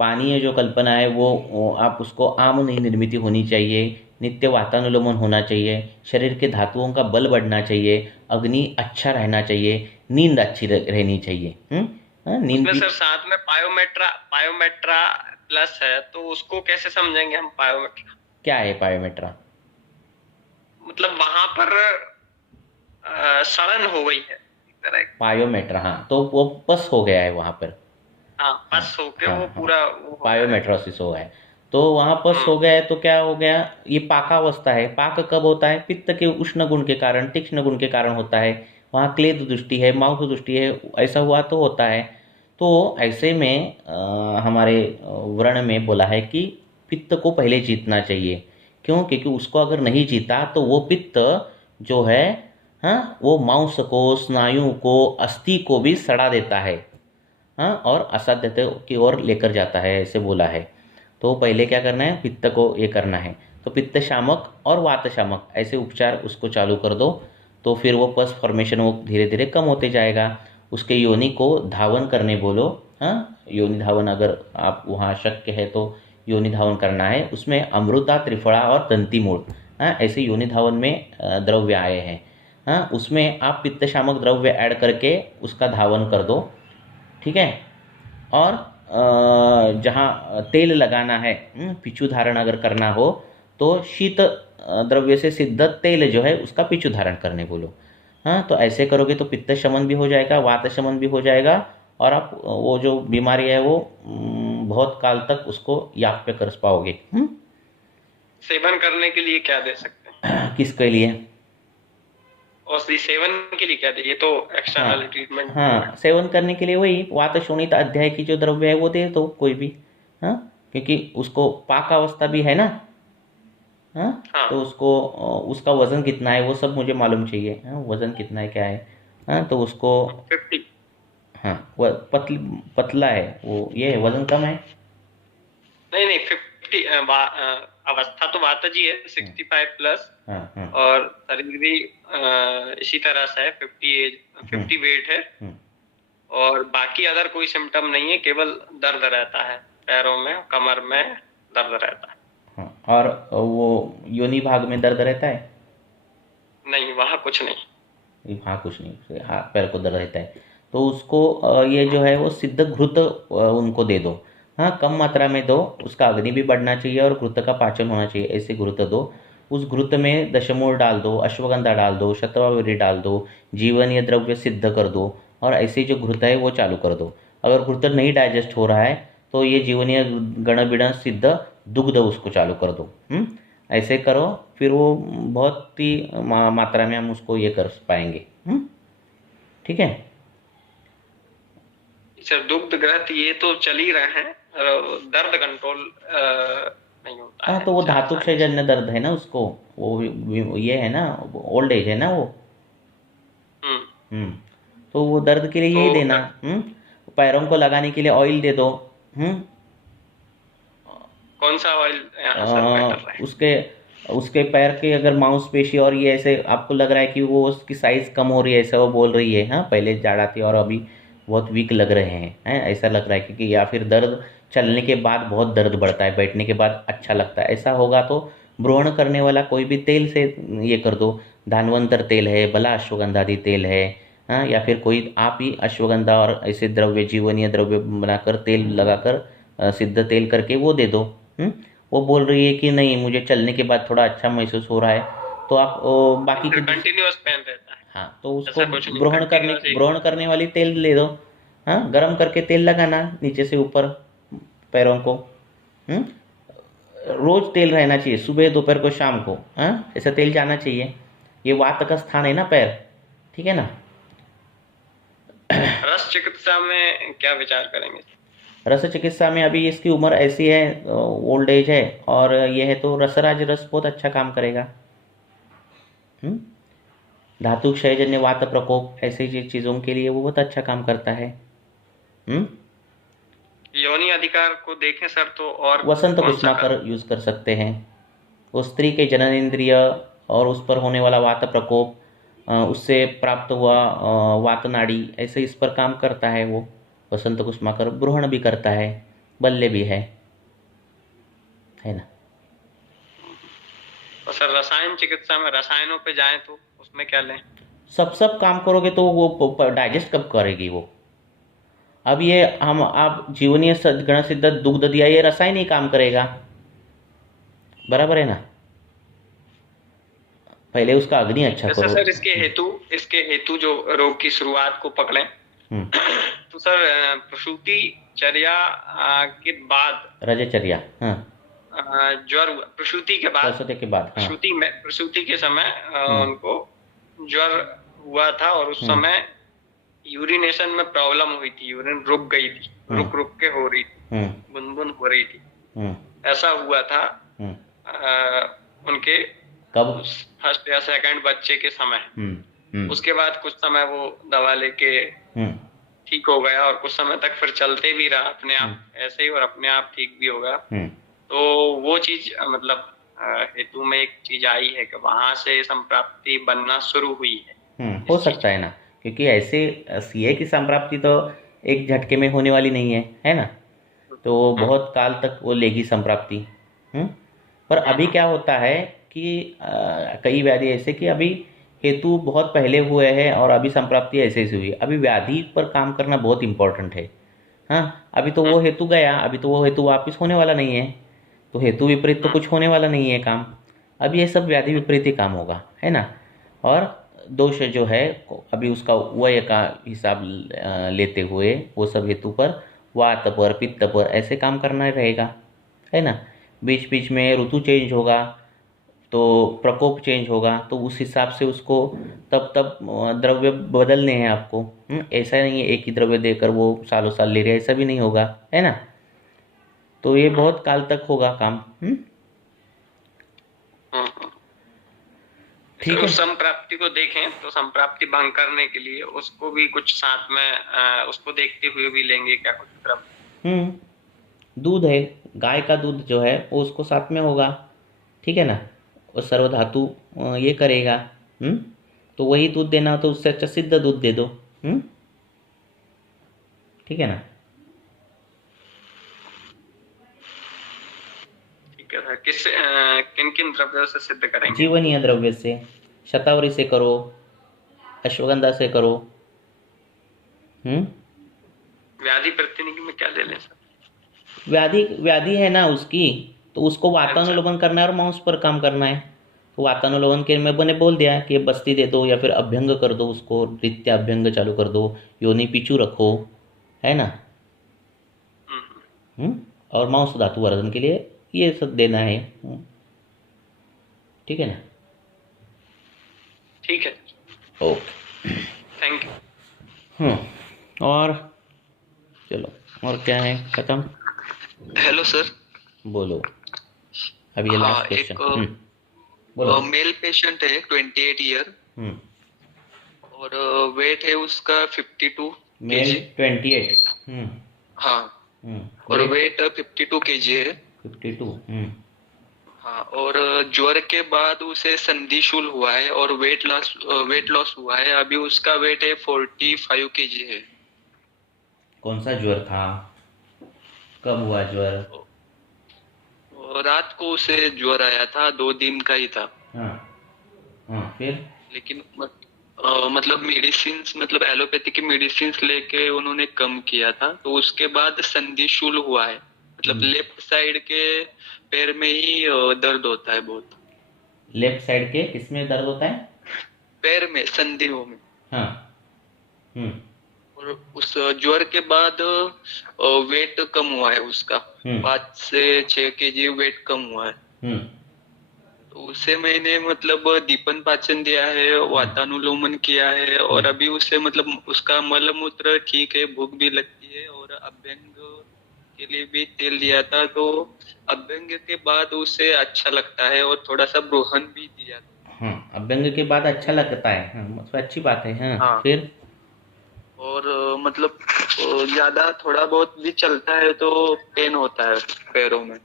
पानी है जो कल्पना है वो आप उसको आम नहीं निर्मित होनी चाहिए, नित्य वातानुलोमन होना चाहिए, शरीर के धातुओं का बल बढ़ना चाहिए, अग्नि अच्छा रहना चाहिए, नींद अच्छी रहनी चाहिए। नींद सर साथ में पायोमेट्रा प्लस है, तो उसको कैसे समझेंगे हम? पायोमेट्रा क्या है? पायोमेट्रा मतलब वहां पर सड़न हो गई है पायोमेट्रा, हाँ, तो वो पस हो गया है वहां पर। पस हो के वो पूरा पायोमेट्रोसिस हो गया है, तो वहाँ पस हो गया है। तो क्या हो गया, ये पाकावस्था है। पाक कब होता है? पित्त के उष्ण गुण के कारण, तीक्ष्ण गुण के कारण होता है। वहाँ क्लेद दृष्टि है, माउथ दृष्टि है, ऐसा हुआ तो होता है। तो ऐसे में हमारे व्रण में बोला है कि पित्त को पहले जीतना चाहिए। क्यों? क्योंकि उसको अगर नहीं जीता तो वो पित्त जो है वो मांस को, स्नायु को, अस्थि को भी सड़ा देता है और असाध्यता की ओर लेकर जाता है, ऐसे बोला है। तो पहले क्या करना है, पित्त को ये करना है। तो पित्त शामक और वात शामक ऐसे उपचार उसको चालू कर दो। तो फिर वो पस फॉर्मेशन वो धीरे धीरे कम होते जाएगा। उसके योनि को धावन करने बोलो। हाँ, योनि धावन अगर आप वहाँ शक्य है तो योनि धावन करना है। उसमें अमृता, त्रिफला और दंती मूल, हाँ, ऐसे योनि धावन में द्रव्य आए हैं। हाँ, उसमें आप पित्त शामक द्रव्य ऐड करके उसका धावन कर दो, ठीक है। और जहाँ तेल लगाना है, पिचु धारण अगर करना हो तो शीत द्रव्य से सिद्ध तेल जो है उसका पिचु धारण करने बोलो। हाँ, तो ऐसे करोगे तो पित्त शमन भी हो जाएगा, वात शमन भी हो जाएगा, और आप वो जो बीमारी है वो बहुत काल तक उसको याद पे कर पाओगे। सेवन करने के लिए क्या दे सकते हैं? किसके लिए? और सेवन के लिए क्या दे? ये तो एक्सटर्नल ट्रीटमेंट। हाँ, सेवन करने के लिए वही वात शोणित अध्याय की जो द्रव्य है वो दे दो कोई भी। हाँ, क्योंकि उसको पाक अवस्था भी है ना। हाँ, तो उसको उसका वजन कितना है वो सब मुझे मालूम चाहिए। हाँ, वजन कितना है क्या है। हाँ, तो उसको 50। हाँ, वो पतला है वो, ये वजन कम है। नहीं 50 अवस्था तो माता जी है 65 प्लस। हाँ। और शरीर भी इसी तरह से है 50 वेट है। और बाकी अदर कोई सिम्टम नहीं है, केवल दर्द रहता है पैरों में, कमर में दर्द रहता है। हाँ, और वो योनि भाग में दर्द रहता है? नहीं, वहाँ कुछ नहीं। हाँ, कुछ नहीं, हाँ, पैर को दर्द रहता है तो उसको ये जो है वो सिद्ध घृत उनको दे दो। हाँ, कम मात्रा में दो, उसका अग्नि भी बढ़ना चाहिए और घृत का पाचन होना चाहिए, ऐसे घृत दो। उस घृत में दशमूल डाल दो, अश्वगंधा डाल दो, शतवावरी डाल दो, जीवनीय द्रव्य सिद्ध कर दो, और ऐसे जो घृत है वो चालू कर दो। अगर घृत नहीं डाइजेस्ट हो रहा है तो ये जीवनीय गण सिद्ध दुग्ध उसको चालू कर दो। ऐसे करो, फिर वो बहुत ही मात्रा में हम उसको ये कर पाएंगे। ठीक है सर। दुग्ध ग्रंथ ये तो चल ही रहे हैं, दर्द कंट्रोल नहीं होता। हाँ, तो वो धातु क्षयजन्य दर्द है ना उसको, वो ये है ना, ओल्ड एज है ना वो। तो वो दर्द के लिए यही देना। पैरों को लगाने के लिए ऑयल दे दो। कौन सा ऑयल? उसके पैर के अगर मांसपेशी और ये ऐसे आपको लग रहा है कि वो उसकी साइज कम हो रही है, ऐसा वो बोल रही है। हाँ, पहले जाड़ा थी और अभी बहुत वीक लग रहे हैं, ऐसा लग रहा है। क्योंकि या फिर दर्द चलने के बाद बहुत दर्द बढ़ता है, बैठने के बाद अच्छा लगता है, ऐसा होगा तो ब्रोहण करने वाला कोई भी तेल से ये कर दो। धानवंतर तेल है, भला अश्वगंधादि तेल है। हाँ, या फिर कोई आप ही अश्वगंधा और ऐसे द्रव्य, जीवनीय द्रव्य बनाकर तेल लगाकर सिद्ध तेल करके वो दे दो। वो बोल रही है कि नहीं मुझे चलने के बाद थोड़ा अच्छा महसूस हो रहा है, तो आप बाकी के कंटिन्यूअस पेन रहता है। हाँ, तो उसको ग्रहण करने वाली तेल ले दो। हाँ, गरम करके तेल लगाना नीचे से ऊपर पैरों को। रोज तेल रहना चाहिए, सुबह, दोपहर को, शाम को। हाँ, ऐसा तेल जाना चाहिए। ये वात का स्थान है ना पैर, ठीक है ना। रस चिकित्सा में क्या विचार करेंगे? रस चिकित्सा में अभी इसकी उम्र ऐसी है, ओल्ड एज है, और ये है तो रसराज रस बहुत अच्छा काम करेगा। धातु क्षयजन्य वात प्रकोप ऐसे चीजों के लिए वो बहुत अच्छा काम करता है। योनि अधिकार को देखें सर तो और वसंत कुसुमाकर यूज कर सकते हैं। वो स्त्री के जननेंद्रिय और उस पर होने वाला वात प्रकोप, उससे प्राप्त हुआ वात नाड़ी, ऐसे इस पर काम करता है वो वसंत कुसुमाकर। ब्रूहण भी करता है, बल्ले भी है ना। और सर रसायन चिकित्सा में रसायनों पे जाएं तो उसमें क्या लें? सब काम करोगे तो वो डाइजेस्ट कब करेगी वो? अब ये आप जीवनीय गण सिद्ध दुग्ध दिया, ये रसायन ही काम करेगा, बराबर है ना। पहले उसका अग्नि अच्छा करो। सर इसके हेतु जो रोग की शुरुआत को पकड़ें तो सर प्रसूति चर्या के बाद, रजचर्या, ज्वर, प्रसूति के बाद, प्रसूति के समय उनको ज्वर हुआ था और उस समय यूरिनेशन में प्रॉब्लम हुई थी, यूरिन रुक गई थी, रुक के हो रही थी, बुन हो रही थी। ऐसा हुआ था उनके कब? फर्स्ट या सेकंड बच्चे के समय। उसके बाद कुछ समय वो दवा लेके ठीक हो गया और कुछ समय तक फिर चलते भी रहा अपने आप ऐसे ही, और अपने आप ठीक भी हो गया। तो वो चीज मतलब हेतु में एक चीज आई है कि वहां से संप्राप्ति बनना शुरू हुई है। हो सकता है ना, क्योंकि ऐसे सीए की संप्राप्ति तो एक झटके में होने वाली नहीं है ना, तो बहुत काल तक वो लेगी संप्राप्ति। पर अभी क्या होता है कि कई व्याधि ऐसे कि अभी हेतु बहुत पहले हुए हैं और अभी संप्राप्ति ऐसे ऐसे हुई। अभी व्याधि पर काम करना बहुत इम्पोर्टेंट है। हाँ, अभी तो वो हेतु गया, अभी तो वो हेतु वापस होने वाला नहीं है, तो हेतु विपरीत तो कुछ होने वाला नहीं है काम। अब ये सब व्याधि विपरीत ही काम होगा, है ना। और दोष जो है अभी उसका वय का हिसाब लेते हुए वो सब हेतु पर वात पर पित्त पर ऐसे काम करना रहेगा, है ना। बीच बीच में ऋतु चेंज होगा तो प्रकोप चेंज होगा, तो उस हिसाब से उसको तब द्रव्य बदलने हैं आपको। ऐसा नहीं है एक ही द्रव्य देकर वो सालों साल ले रहे, ऐसा भी नहीं होगा, है ना। तो ये बहुत काल तक होगा काम। ठीक है। संप्राप्ति को देखें तो संप्राप्ति भंग करने के लिए उसको भी कुछ साथ में उसको देखते हुए भी लेंगे क्या कुछ द्रव्य? दूध है, गाय का दूध जो है वो उसको साथ में होगा, ठीक है ना। और सर्वधातु ये करेगा। तो वही दूध देना तो उससे अच्छा सिद्ध दूध दे दो। ठीक है ना। ठीक है, किन किन द्रव्यों से सिद्ध करेंगे? जीवनीय द्रव्य से, शतावरी से करो, अश्वगंधा से करो। व्याधि प्रतिनिधि में क्या ले लें सर? व्याधि है ना उसकी, तो उसको वातानुलोपन करना है और मांस पर काम करना है। तो वातानुलोपन के मैंने बोल दिया कि बस्ती दे दो या फिर अभ्यंग कर दो, उसको नित्य अभ्यंग चालू कर दो, योनि पिचू रखो, है ना। और मांस धातु वर्धन के लिए ये सब देना है। ठीक है ना। ठीक है, ओके, थैंक यू। और चलो, और क्या है, खत्म? Hello sir. बोलो, अभी ये लास्ट क्वेश्चन। बोलो। मेल पेशेंट है 28 ईयर और वेट है उसका 52 मेल 28। हाँ, और वेट 52 kg है। 52। हाँ, और ज्वर के बाद उसे संधिशूल हुआ है और वेट लॉस हुआ है। अभी उसका वेट है 45 kg है। कौन सा ज्वर था, कब हुआ ज्वर? रात को उसे ज्वर आया था, 2 दिन का ही था। फिर लेकिन मतलब मेडिसिन्स, मतलब एलोपैथी की मेडिसिन्स लेके उन्होंने कम किया था। तो उसके बाद संधिशूल हुआ है, मतलब लेफ्ट साइड के पैर में ही दर्द होता है बहुत। लेफ्ट साइड के किसमें दर्द होता है? पैर में, संधियों में। और उस ज्वर के बाद वेट कम हुआ है उसका, 5 से 6 kg वेट कम हुआ है। तो उसे मैंने मतलब दीपन पाचन दिया है, वातानुलोमन किया है, और अभी उसे मतलब उसका मल मूत्र ठीक है, भूख भी लगती है, और अभ्यंग के लिए भी तेल दिया था। तो अभ्यंग के बाद उसे अच्छा लगता है और थोड़ा सा ब्रोहन भी दिया था। अभ्यंग के बाद अच्छा लगता है, अच्छी बात है। हाँ। फिर और मतलब ज्यादा थोड़ा बहुत भी चलता है तो पेन होता है पैरों में।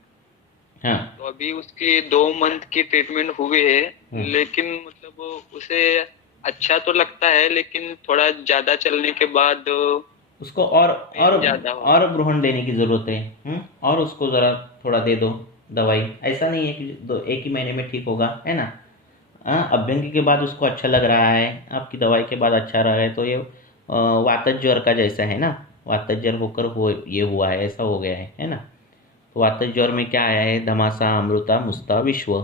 तो अभी उसकी 2 मंथ की ट्रीटमेंट हुई है, लेकिन मतलब उसे अच्छा तो लगता है, लेकिन थोड़ा ज्यादा चलने के बाद उसको और ब्रोहन देने की जरूरत है। और उसको जरा थोड़ा दे दो दवाई। ऐसा नहीं है कि एक ही महीने में ठीक होगा, है ना। अभ्यंग के बाद उसको अच्छा लग रहा है, आपकी दवाई के बाद अच्छा रहा है, तो ये वातज ज्वर का जैसा है ना। वातज ज्वर होकर ये हुआ है, ऐसा हो गया है ना। तो वातज ज्वर में क्या आया है, धमासा अमृता मुस्ता विश्व।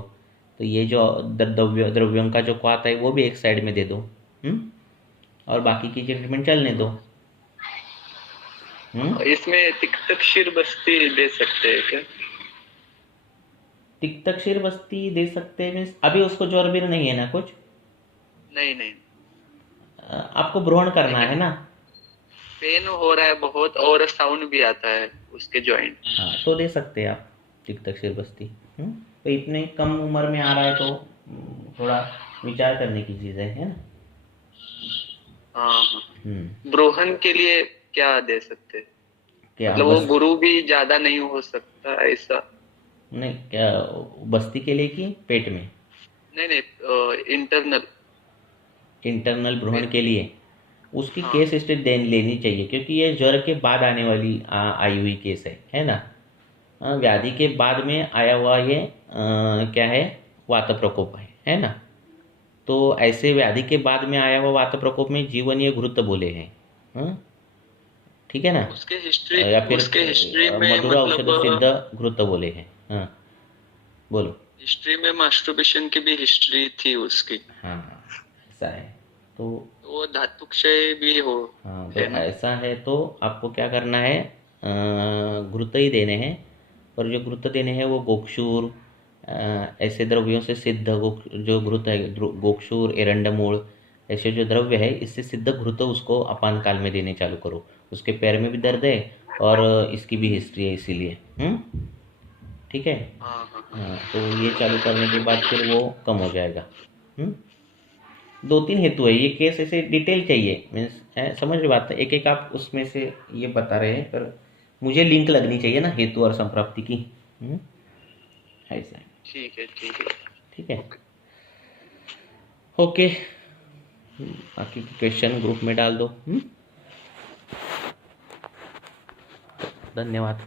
तो ये जो द्रव्यों का जो क्वाथ है वो भी एक साइड में दे दो। और बाकी की ट्रीटमेंट चलने दो। इसमें तिक्तक्षीर बस्ती दे सकते हैं क्या? तिक्तक्षीर बस्ती दे सकते हैं मीन्स अभी उसको ज्वर भी नहीं है ना कुछ? नहीं। आपको ब्रोहन करना है ना। पेन हो रहा है बहुत और साउंड भी आता है उसके जॉइंट। हाँ, तो दे सकते हैं आप तिक्तक्षीर बस्ती। तो इतने कम उम्र में आ रहा है तो थोड़ा विचार करने की चीज है ना। ब्रोहन के लिए क्या दे सकते हैं? मतलब वो गुरु भी ज्यादा नहीं हो सकता ऐसा? नहीं, क्या बस्ती के लिए कि पेट में? नहीं, इंटरनल भ्रूण के लिए उसकी हाँ। केस हिस्ट्री लेनी चाहिए, क्योंकि ये ज्वर के बाद आने वाली आई हुई केस है ना। व्याधि के बाद में आया हुआ ये क्या है, वात प्रकोप है ना। तो ऐसे व्याधि के बाद में आया हुआ वात प्रकोप में जीवनीय घृत बोले हैं, ठीक है ना। उसके हिस्ट्री या फिर में मधुर औषध मतलब सिद्ध घृत बोले हैं। हाँ बोलो। हिस्ट्री में मास्टरबेशन की भी हिस्ट्री थी उसकी। हाँ ऐसा है तो वो धातु क्षय भी हो। हाँ, तो ऐसा है तो आपको क्या करना है, घृत ही देने हैं। पर जो घृत देने हैं वो गोक्षूर ऐसे द्रव्यों से सिद्ध जो घृत है, गोक्षूर, एरंडमूल ऐसे जो द्रव्य है, इससे सिद्ध घृत उसको अपान काल में देने चालू करो। उसके पैर में भी दर्द है और इसकी भी हिस्ट्री है, इसीलिए ठीक है। हाँ, तो ये चालू करने के बाद फिर वो कम हो जाएगा। 2-3 हेतु है, ये केस ऐसे डिटेल चाहिए, मीन्स समझ रहे बात है। एक एक आप उसमें से ये बता रहे हैं, पर मुझे लिंक लगनी चाहिए ना हेतु और संप्राप्ति की। ऐसा है। ठीक है, ओके। बाकी क्वेश्चन ग्रुप में डाल दो। धन्यवाद।